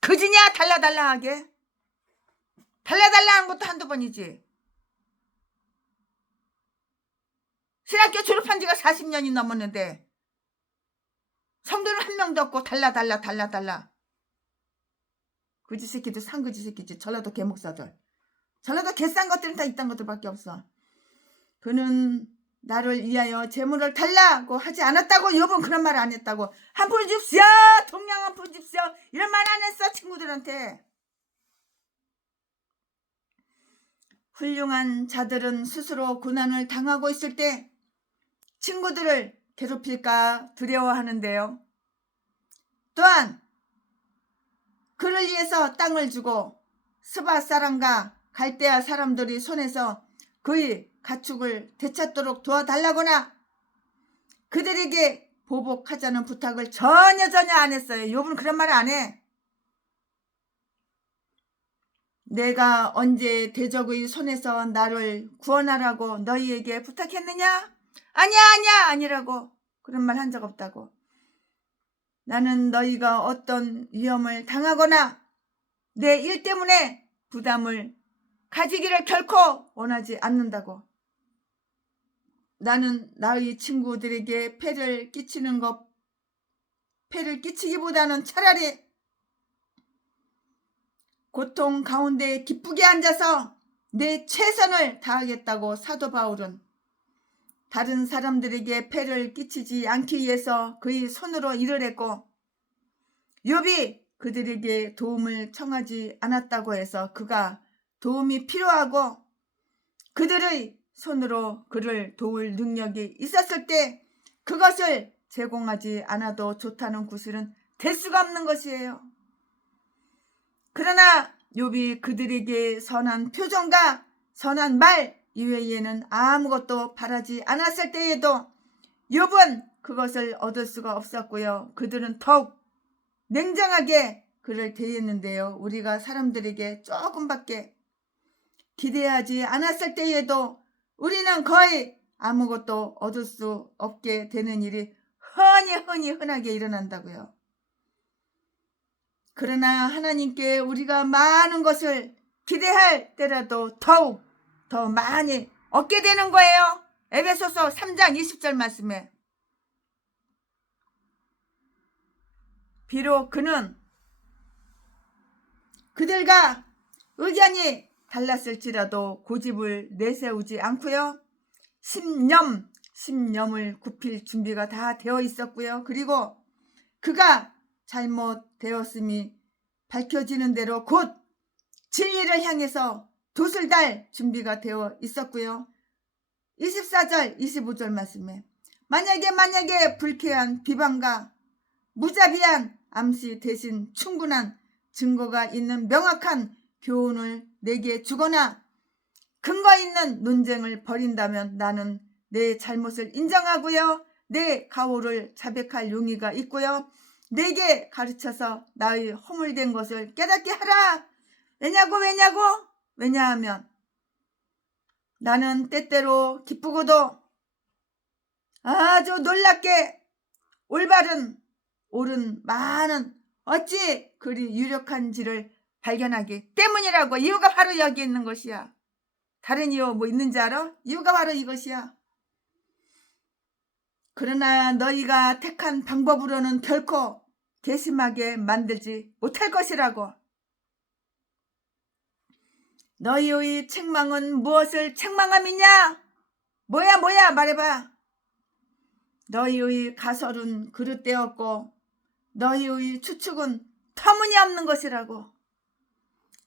그지냐 달라달라 하게. 달라달라 한 것도 한두 번이지. 신학교 졸업한 지가 40년이 넘었는데 성도는 한 명도 없고 달라. 그지 새끼들 상그지 새끼지. 전라도 개목사들. 전라도 개싼 것들은 다 이딴 것들밖에 없어. 그는 나를 위하여 재물을 달라고 하지 않았다고. 욥은 그런 말 안 했다고. 한 푼 줍시오. 동양 한 푼 줍시오. 이런 말 안 했어 친구들한테. 훌륭한 자들은 스스로 고난을 당하고 있을 때 친구들을 괴롭힐까 두려워하는데요. 또한 그를 위해서 땅을 주고 스바 사람과 갈대아 사람들이 손에서 그의 가축을 되찾도록 도와달라거나 그들에게 보복하자는 부탁을 전혀 안 했어요. 욥은 그런 말을 안 해. 내가 언제 대적의 손에서 나를 구원하라고 너희에게 부탁했느냐? 아니라고. 그런 말 한 적 없다고. 나는 너희가 어떤 위험을 당하거나 내 일 때문에 부담을 가지기를 결코 원하지 않는다고. 나는 나의 친구들에게 폐를 끼치기보다는 차라리 고통 가운데 기쁘게 앉아서 내 최선을 다하겠다고 사도 바울은 다른 사람들에게 폐를 끼치지 않기 위해서 그의 손으로 일을 했고 욥이 그들에게 도움을 청하지 않았다고 해서 그가 도움이 필요하고 그들의 손으로 그를 도울 능력이 있었을 때 그것을 제공하지 않아도 좋다는 구실은 될 수가 없는 것이에요. 그러나 욥이 그들에게 선한 표정과 선한 말 이외에는 아무것도 바라지 않았을 때에도 욥은 그것을 얻을 수가 없었고요. 그들은 더욱 냉정하게 그를 대했는데요. 우리가 사람들에게 조금밖에 기대하지 않았을 때에도 우리는 거의 아무것도 얻을 수 없게 되는 일이 흔하게 일어난다고요. 그러나 하나님께 우리가 많은 것을 기대할 때라도 더욱 더 많이 얻게 되는 거예요. 에베소서 3장 20절 말씀에 비록 그는 그들과 의견이 달랐을지라도 고집을 내세우지 않고요. 신념을 굽힐 준비가 다 되어 있었고요. 그리고 그가 잘못되었음이 밝혀지는 대로 곧 진리를 향해서 돛을 달 준비가 되어 있었고요. 24절 25절 말씀에 만약에 불쾌한 비방과 무자비한 암시 대신 충분한 증거가 있는 명확한 교훈을 내게 주거나 근거 있는 논쟁을 벌인다면 나는 내 잘못을 인정하고요. 내 가오를 자백할 용의가 있고요. 내게 가르쳐서 나의 허물된 것을 깨닫게 하라. 왜냐하면 나는 때때로 기쁘고도 아주 놀랍게 옳은 많은 어찌 그리 유력한지를 발견하기 때문이라고. 이유가 바로 여기 있는 것이야. 다른 이유 뭐 있는지 알아? 이유가 바로 이것이야. 그러나 너희가 택한 방법으로는 결코 괘씸하게 만들지 못할 것이라고. 너희의 책망은 무엇을 책망함이냐? 뭐야 말해봐. 너희의 가설은 그릇되었고 너희의 추측은 터무니없는 것이라고.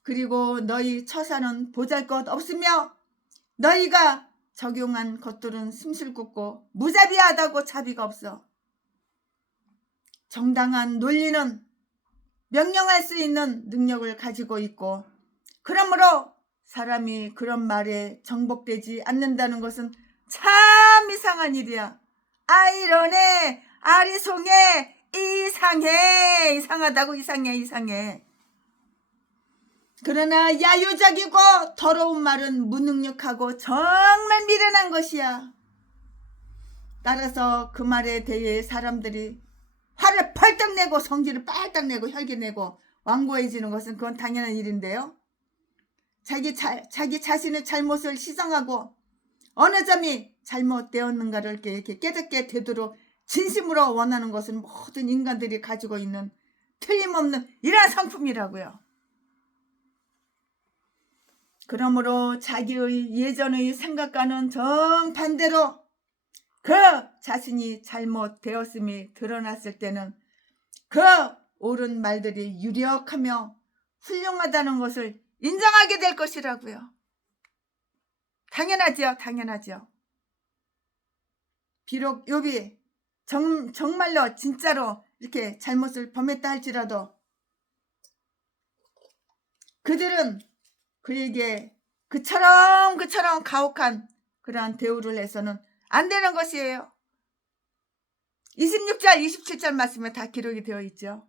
그리고 너희 처사는 보잘것없으며 너희가 적용한 것들은 심술궂고 무자비하다고 자비가 없어. 정당한 논리는 명령할 수 있는 능력을 가지고 있고 그러므로 사람이 그런 말에 정복되지 않는다는 것은 참 이상한 일이야. 아이러네. 아리송해. 이상해. 이상하다고. 이상해. 그러나 야유적이고 더러운 말은 무능력하고 정말 미련한 것이야. 따라서 그 말에 대해 사람들이 화를 펄떡 내고 성질을 빨딱 내고 혈기 내고 완고해지는 것은 그건 당연한 일인데요. 자기 자신의 잘못을 시정하고 어느 점이 잘못되었는가를 이렇게 깨닫게 되도록 진심으로 원하는 것은 모든 인간들이 가지고 있는 틀림없는 이러한 성품이라고요. 그러므로 자기의 예전의 생각과는 정반대로 그 자신이 잘못되었음이 드러났을 때는 그 옳은 말들이 유력하며 훌륭하다는 것을 인정하게 될 것이라고요. 당연하죠. 비록 욥이 정말로 진짜로 이렇게 잘못을 범했다 할지라도 그들은 그에게 그처럼 가혹한 그러한 대우를 해서는 안 되는 것이에요. 26절 27절 말씀에 다 기록이 되어 있죠.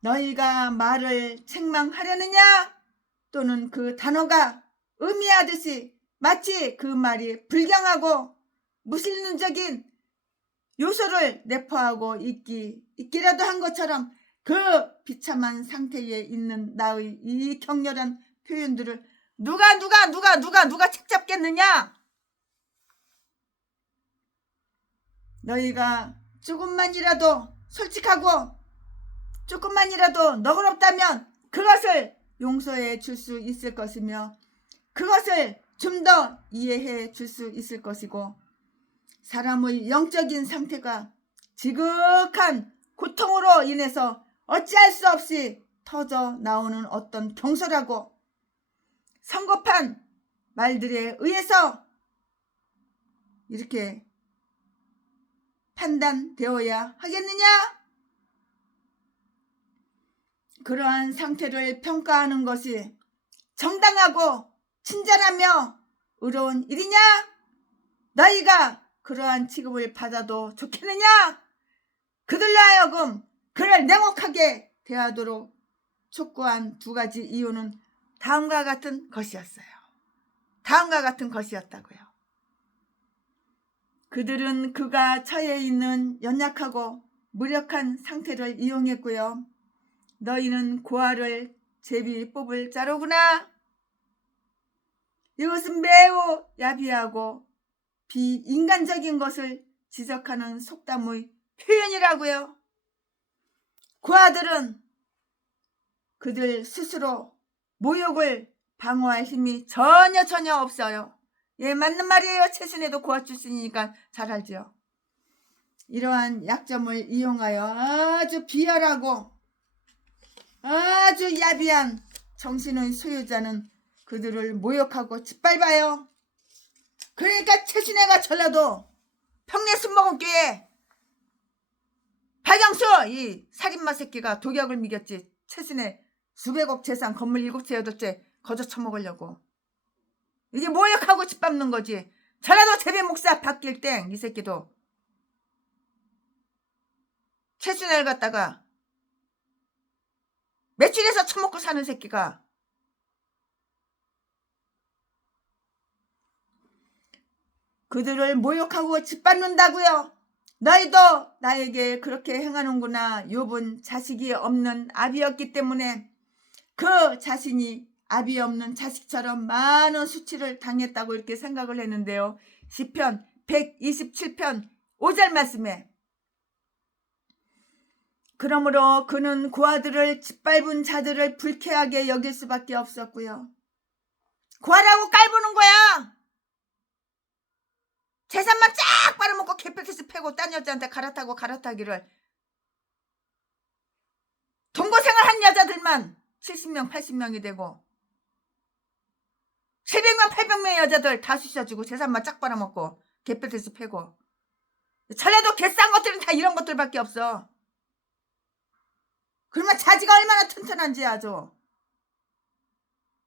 너희가 말을 책망하려느냐? 또는 그 단어가 의미하듯이 마치 그 말이 불경하고 무신론적인 요소를 내포하고 있기라도 한 것처럼 그 비참한 상태에 있는 나의 이 격렬한 표현들을 누가 책 잡겠느냐? 너희가 조금만이라도 솔직하고 조금만이라도 너그럽다면 그것을 용서해 줄 수 있을 것이며 그것을 좀 더 이해해 줄 수 있을 것이고 사람의 영적인 상태가 지극한 고통으로 인해서 어찌할 수 없이 터져 나오는 어떤 경솔하고 성급한 말들에 의해서 이렇게 판단되어야 하겠느냐? 그러한 상태를 평가하는 것이 정당하고 친절하며 의로운 일이냐? 너희가 그러한 취급을 받아도 좋겠느냐? 그들로 하여금 그를 냉혹하게 대하도록 촉구한 두 가지 이유는 다음과 같은 것이었어요. 다음과 같은 것이었다고요. 그들은 그가 처해 있는 연약하고 무력한 상태를 이용했고요. 너희는 고아를 제비 뽑을 자로구나. 이것은 매우 야비하고 비인간적인 것을 지적하는 속담의 표현이라고요. 고아들은 그들 스스로 모욕을 방어할 힘이 전혀 없어요. 예, 맞는 말이에요. 최순애도 고아 출신이니까 잘 알죠. 이러한 약점을 이용하여 아주 비열하고 아주 야비한 정신의 소유자는 그들을 모욕하고 짓밟아요. 그러니까 최순애가 전라도 평내 순복음교회 박영수 이 살인마 새끼가 독약을 미겼지. 최순애 수백억 재산 건물 7채 8채 거저 처먹으려고. 이게 모욕하고 짓밟는 거지. 전라도 재배 목사 박길땡 이 새끼도 최순애를 갖다가 매출해서 처먹고 사는 새끼가 그들을 모욕하고 짓밟는다고요. 너희도 나에게 그렇게 행하는구나. 욥은 자식이 없는 아비였기 때문에 그 자신이 아비 없는 자식처럼 많은 수치를 당했다고 이렇게 생각을 했는데요. 시편 127편 5절 말씀에 그러므로 그는 고아들을 짓밟은 자들을 불쾌하게 여길 수밖에 없었고요. 고아라고 깔보는 거야. 재산만 쫙 빨아먹고 개패키스 패고 딴 여자한테 갈아타기를 동거생활 한 여자들만 70명 80명이 되고 700명 800명의 여자들 다 쑤셔주고 재산만 쫙 빨아먹고 개패키스 패고 전라도 개싼 것들은 다 이런 것들밖에 없어. 그러면 자지가 얼마나 튼튼한지 아주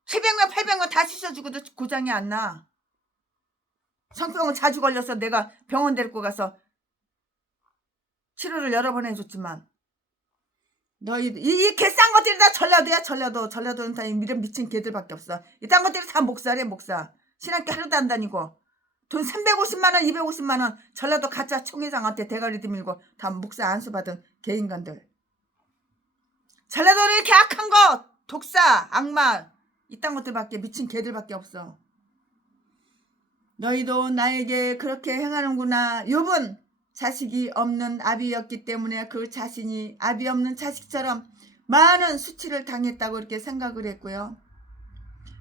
700명 800명 다 쑤셔주고도 고장이 안 나. 성병은 자주 걸려서 내가 병원 데리고 가서 치료를 여러 번 해줬지만 너희 이 개싼 것들이 다 전라도야. 전라도는 다 이런 미친 개들밖에 없어. 이딴 것들이 다 목사래. 목사 신학교 하루도 안 다니고 돈 350만 원 250만 원 전라도 가짜 총회장한테 대가리 들밀고 다 목사 안수 받은 개인간들. 전라도는 이렇게 악한 거 독사 악마 이딴 것들밖에 미친 개들밖에 없어. 너희도 나에게 그렇게 행하는구나. 욥은 자식이 없는 아비였기 때문에 그 자신이 아비 없는 자식처럼 많은 수치를 당했다고 이렇게 생각을 했고요.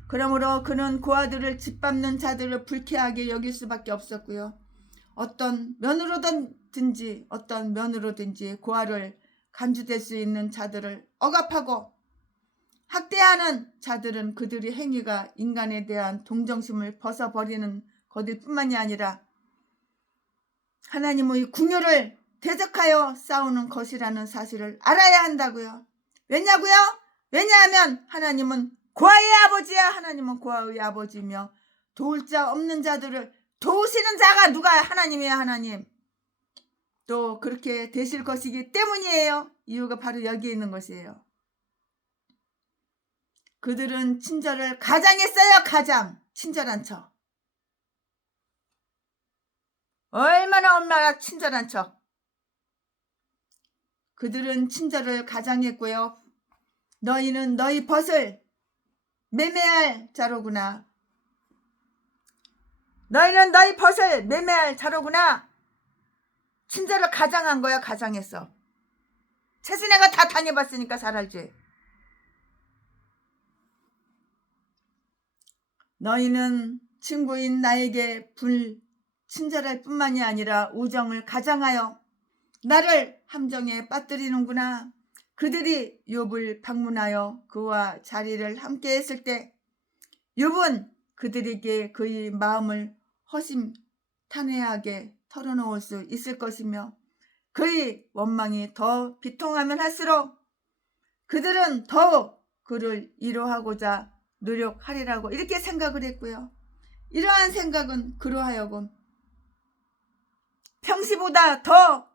그러므로 그는 그 아들을 짓밟는 자들을 불쾌하게 여길 수밖에 없었고요. 어떤 면으로든지 고아를 간주될 수 있는 자들을 억압하고 학대하는 자들은 그들의 행위가 인간에 대한 동정심을 벗어버리는 것일 뿐만이 아니라 하나님의 궁유를 대적하여 싸우는 것이라는 사실을 알아야 한다고요. 왜냐고요? 왜냐하면 하나님은 고아의 아버지야. 하나님은 고아의 아버지며 도울 자 없는 자들을 도우시는 자가 누가 하나님이야. 하나님. 또 그렇게 되실 것이기 때문이에요. 이유가 바로 여기에 있는 것이에요. 그들은 친절을 가장했어요. 가장 친절한 척. 얼마나 친절한 척. 그들은 친절을 가장했고요. 너희는 너희 벗을 매매할 자로구나. 너희는 너희 벗을 매매할 자로구나. 친절을 가장한 거야. 가장했어. 최순애가 다 다녀봤으니까 잘 알지. 너희는 친구인 나에게 불친절할 뿐만이 아니라 우정을 가장하여 나를 함정에 빠뜨리는구나. 그들이 욥을 방문하여 그와 자리를 함께 했을 때 욥은 그들에게 그의 마음을 허심탄회하게 털어놓을 수 있을 것이며 그의 원망이 더 비통하면 할수록 그들은 더욱 그를 위로하고자 노력하리라고 이렇게 생각을 했고요. 이러한 생각은 그로 하여금 평시보다 더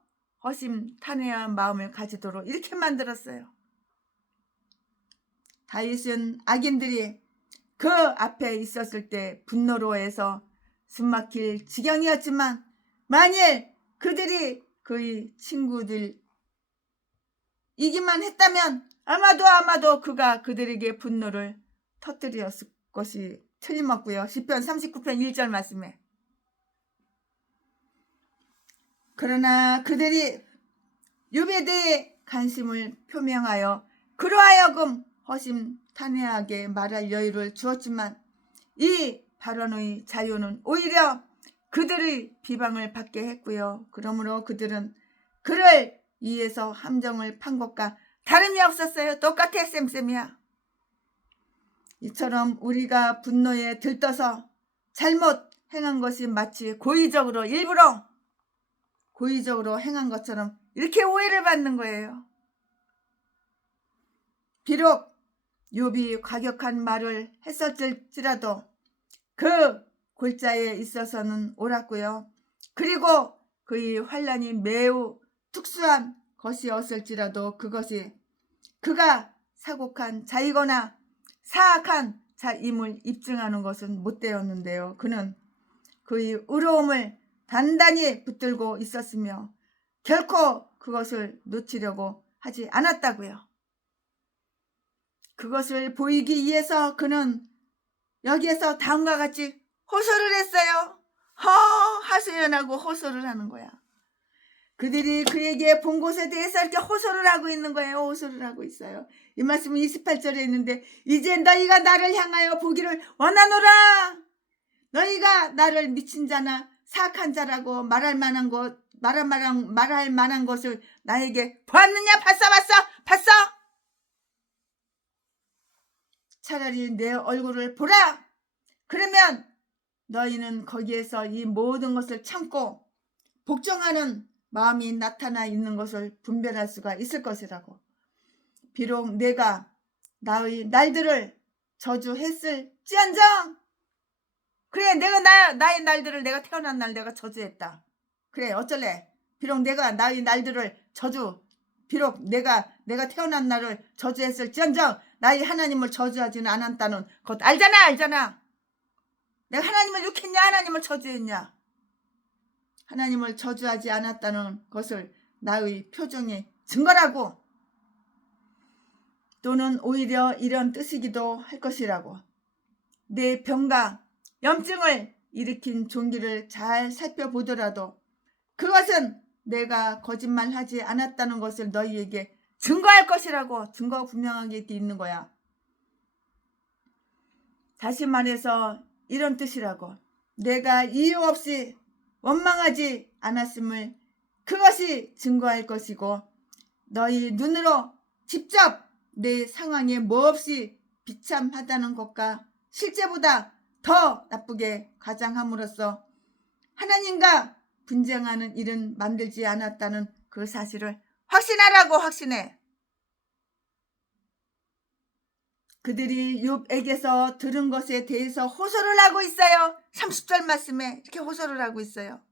허심탄회한 마음을 가지도록 이렇게 만들었어요. 다윗은 악인들이 그 앞에 있었을 때 분노로 해서 숨막힐 지경이었지만 만일 그들이 그의 친구들이기만 했다면 아마도 그가 그들에게 분노를 터뜨렸을 것이 틀림없고요. 시편 39편 1절 말씀에. 그러나 그들이 욥에 대해 관심을 표명하여 그로 하여금 허심탄회하게 말할 여유를 주었지만 이 발언의 자유는 오히려 그들의 비방을 받게 했고요. 그러므로 그들은 그를 위해서 함정을 판 것과 다름이 없었어요. 똑같아 쌤쌤이야. 이처럼 우리가 분노에 들떠서 잘못 행한 것이 마치 일부러 고의적으로 행한 것처럼 이렇게 오해를 받는 거예요. 비록 욥이 과격한 말을 했었을지라도 그 골자에 있어서는 옳았고요. 그리고 그의 환난이 매우 특수한 것이었을지라도 그것이 그가 사곡한 자이거나 사악한 자임을 입증하는 것은 못되었는데요. 그는 그의 의로움을 단단히 붙들고 있었으며 결코 그것을 놓치려고 하지 않았다고요. 그것을 보이기 위해서 그는 여기에서 다음과 같이 호소를 했어요. 하소연하고 호소를 하는 거야. 그들이 그에게 본 곳에 대해서 이렇게 호소를 하고 있는 거예요. 호소를 하고 있어요. 이 말씀은 28절에 있는데 이제 너희가 나를 향하여 보기를 원하노라. 너희가 나를 미친 자나 사악한 자라고 말할 만한 것을 나에게 보았느냐? 봤어? 차라리 내 얼굴을 보라. 그러면 너희는 거기에서 이 모든 것을 참고 복종하는 마음이 나타나 있는 것을 분별할 수가 있을 것이라고. 비록 내가 나의 날들을 저주했을지언정 그래 내가 나의 날들을 내가 태어난 날 내가 저주했다. 그래 어쩔래? 비록 내가 나의 날들을 비록 내가 태어난 날을 저주했을지언정 나의 하나님을 저주하지는 않았다는 것 알잖아. 내가 하나님을 욕했냐 하나님을 저주했냐. 하나님을 저주하지 않았다는 것을 나의 표정의 증거라고. 또는 오히려 이런 뜻이기도 할 것이라고. 내 병과 염증을 일으킨 종기를 잘 살펴보더라도 그것은 내가 거짓말하지 않았다는 것을 너희에게 증거할 것이라고. 증거가 분명하게 있는 거야. 다시 말해서 이런 뜻이라고. 내가 이유 없이 원망하지 않았음을 그것이 증거할 것이고 너희 눈으로 직접 내 상황에 몹시 비참하다는 것과 실제보다 더 나쁘게 가장함으로써 하나님과 분쟁하는 일은 만들지 않았다는 그 사실을 확신하라고. 확신해. 그들이 욥에게서 들은 것에 대해서 호소를 하고 있어요. 30절 말씀에 이렇게 호소를 하고 있어요.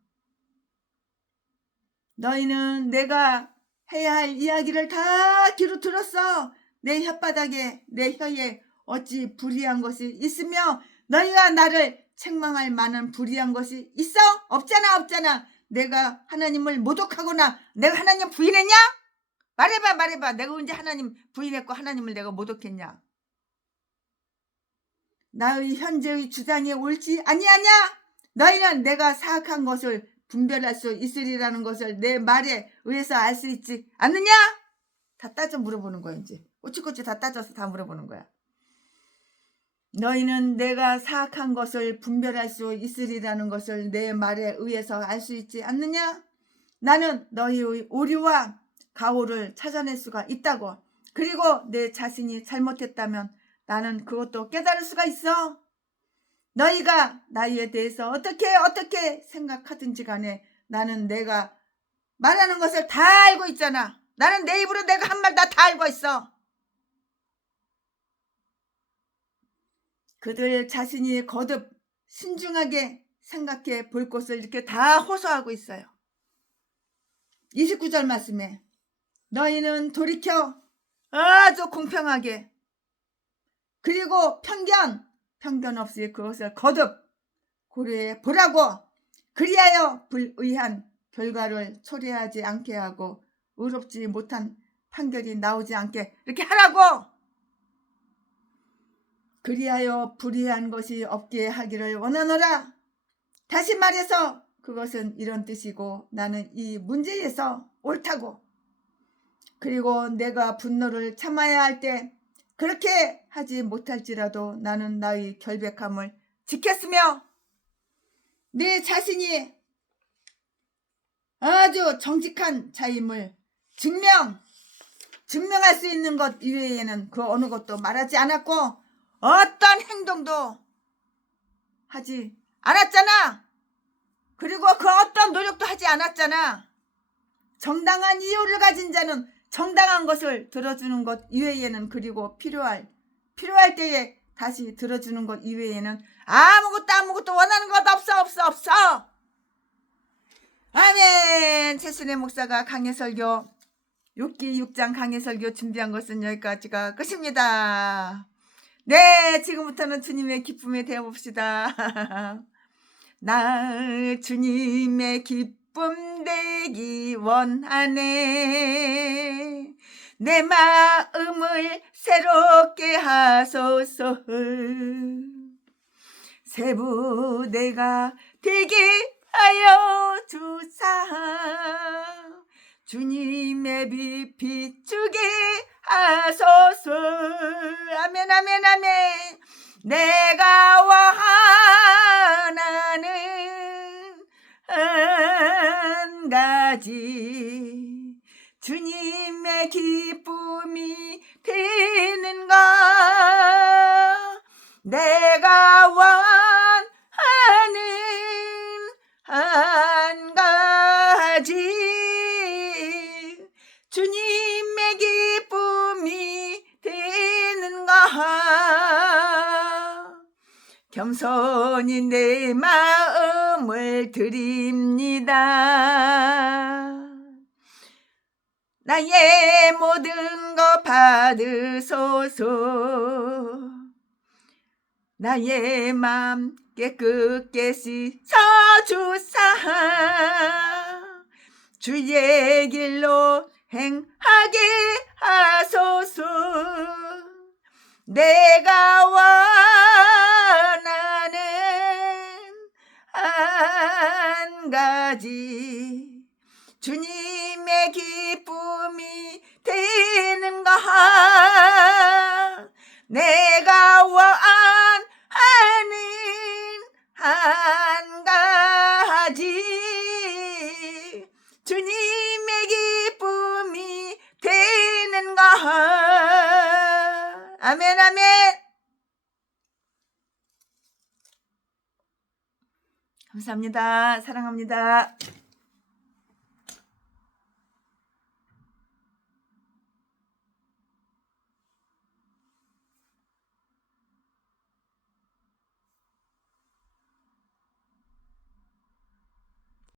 너희는 내가 해야 할 이야기를 다 귀로 들었어. 내 혓바닥에 내 혀에 어찌 불의한 것이 있으며 너희가 나를 책망할 만한 불의한 것이 있어? 없잖아. 내가 하나님을 모독하거나 내가 하나님 부인했냐? 말해봐. 내가 언제 하나님 부인했고 하나님을 내가 모독했냐? 나의 현재의 주장이 옳지 아니하냐? 너희는 내가 사악한 것을 분별할 수 있으리라는 것을 내 말에 의해서 알 수 있지 않느냐? 다 따져 물어보는 거야. 이제 꼬치꼬치 다 따져서 다 물어보는 거야. 너희는 내가 사악한 것을 분별할 수 있으리라는 것을 내 말에 의해서 알 수 있지 않느냐? 나는 너희의 오류와 가오를 찾아낼 수가 있다고. 그리고 내 자신이 잘못했다면 나는 그것도 깨달을 수가 있어. 너희가 나에 대해서 어떻게 생각하든지 간에 나는 내가 말하는 것을 다 알고 있잖아. 나는 내 입으로 내가 한 말 다 알고 있어. 그들 자신이 거듭 신중하게 생각해 볼 것을 이렇게 다 호소하고 있어요. 29절 말씀에 너희는 돌이켜 아주 공평하게 그리고 편견 없이 그것을 거듭 고려해 보라고. 그리하여 불의한 결과를 초래하지 않게 하고 의롭지 못한 판결이 나오지 않게 이렇게 하라고. 그리하여 불의한 것이 없게 하기를 원하노라. 다시 말해서 그것은 이런 뜻이고 나는 이 문제에서 옳다고. 그리고 내가 분노를 참아야 할 때 그렇게 하지 못할지라도 나는 나의 결백함을 지켰으며 내 자신이 아주 정직한 자임을 증명할 수 있는 것 이외에는 그 어느 것도 말하지 않았고 어떤 행동도 하지 않았잖아. 그리고 그 어떤 노력도 하지 않았잖아. 정당한 이유를 가진 자는 정당한 것을 들어주는 것 이외에는 그리고 필요할 때에 다시 들어주는 것 이외에는 아무것도 원하는 것 없어. 아멘. 최순애 목사가 강해설교 6기 6장 강해설교 준비한 것은 여기까지가 끝입니다. 네, 지금부터는 주님의 기쁨에 대해봅시다. 나 주님의 기쁨 되기 원하네. 내 마음을 새롭게 하소서. 새 부대가 되게 하여 주사. 주님의 빛 비추게 하소서. 아멘. 내가 원하는 한 가지 주님의 기쁨이 되는 것. 내가 원하는 한 가지 주님의 기쁨이 되는 것. 겸손히 내 마음을 드립니다. 나의 모든 것 받으소서. 나의 맘 깨끗이 씻어주사 주의 길로 행하게 하소서. 내가 원하는 한 가지 주님의 기쁨이 되는가. 내가 원하는 한 가지 주님의 기쁨이 되는가. 아멘 아멘. 감사합니다. 사랑합니다.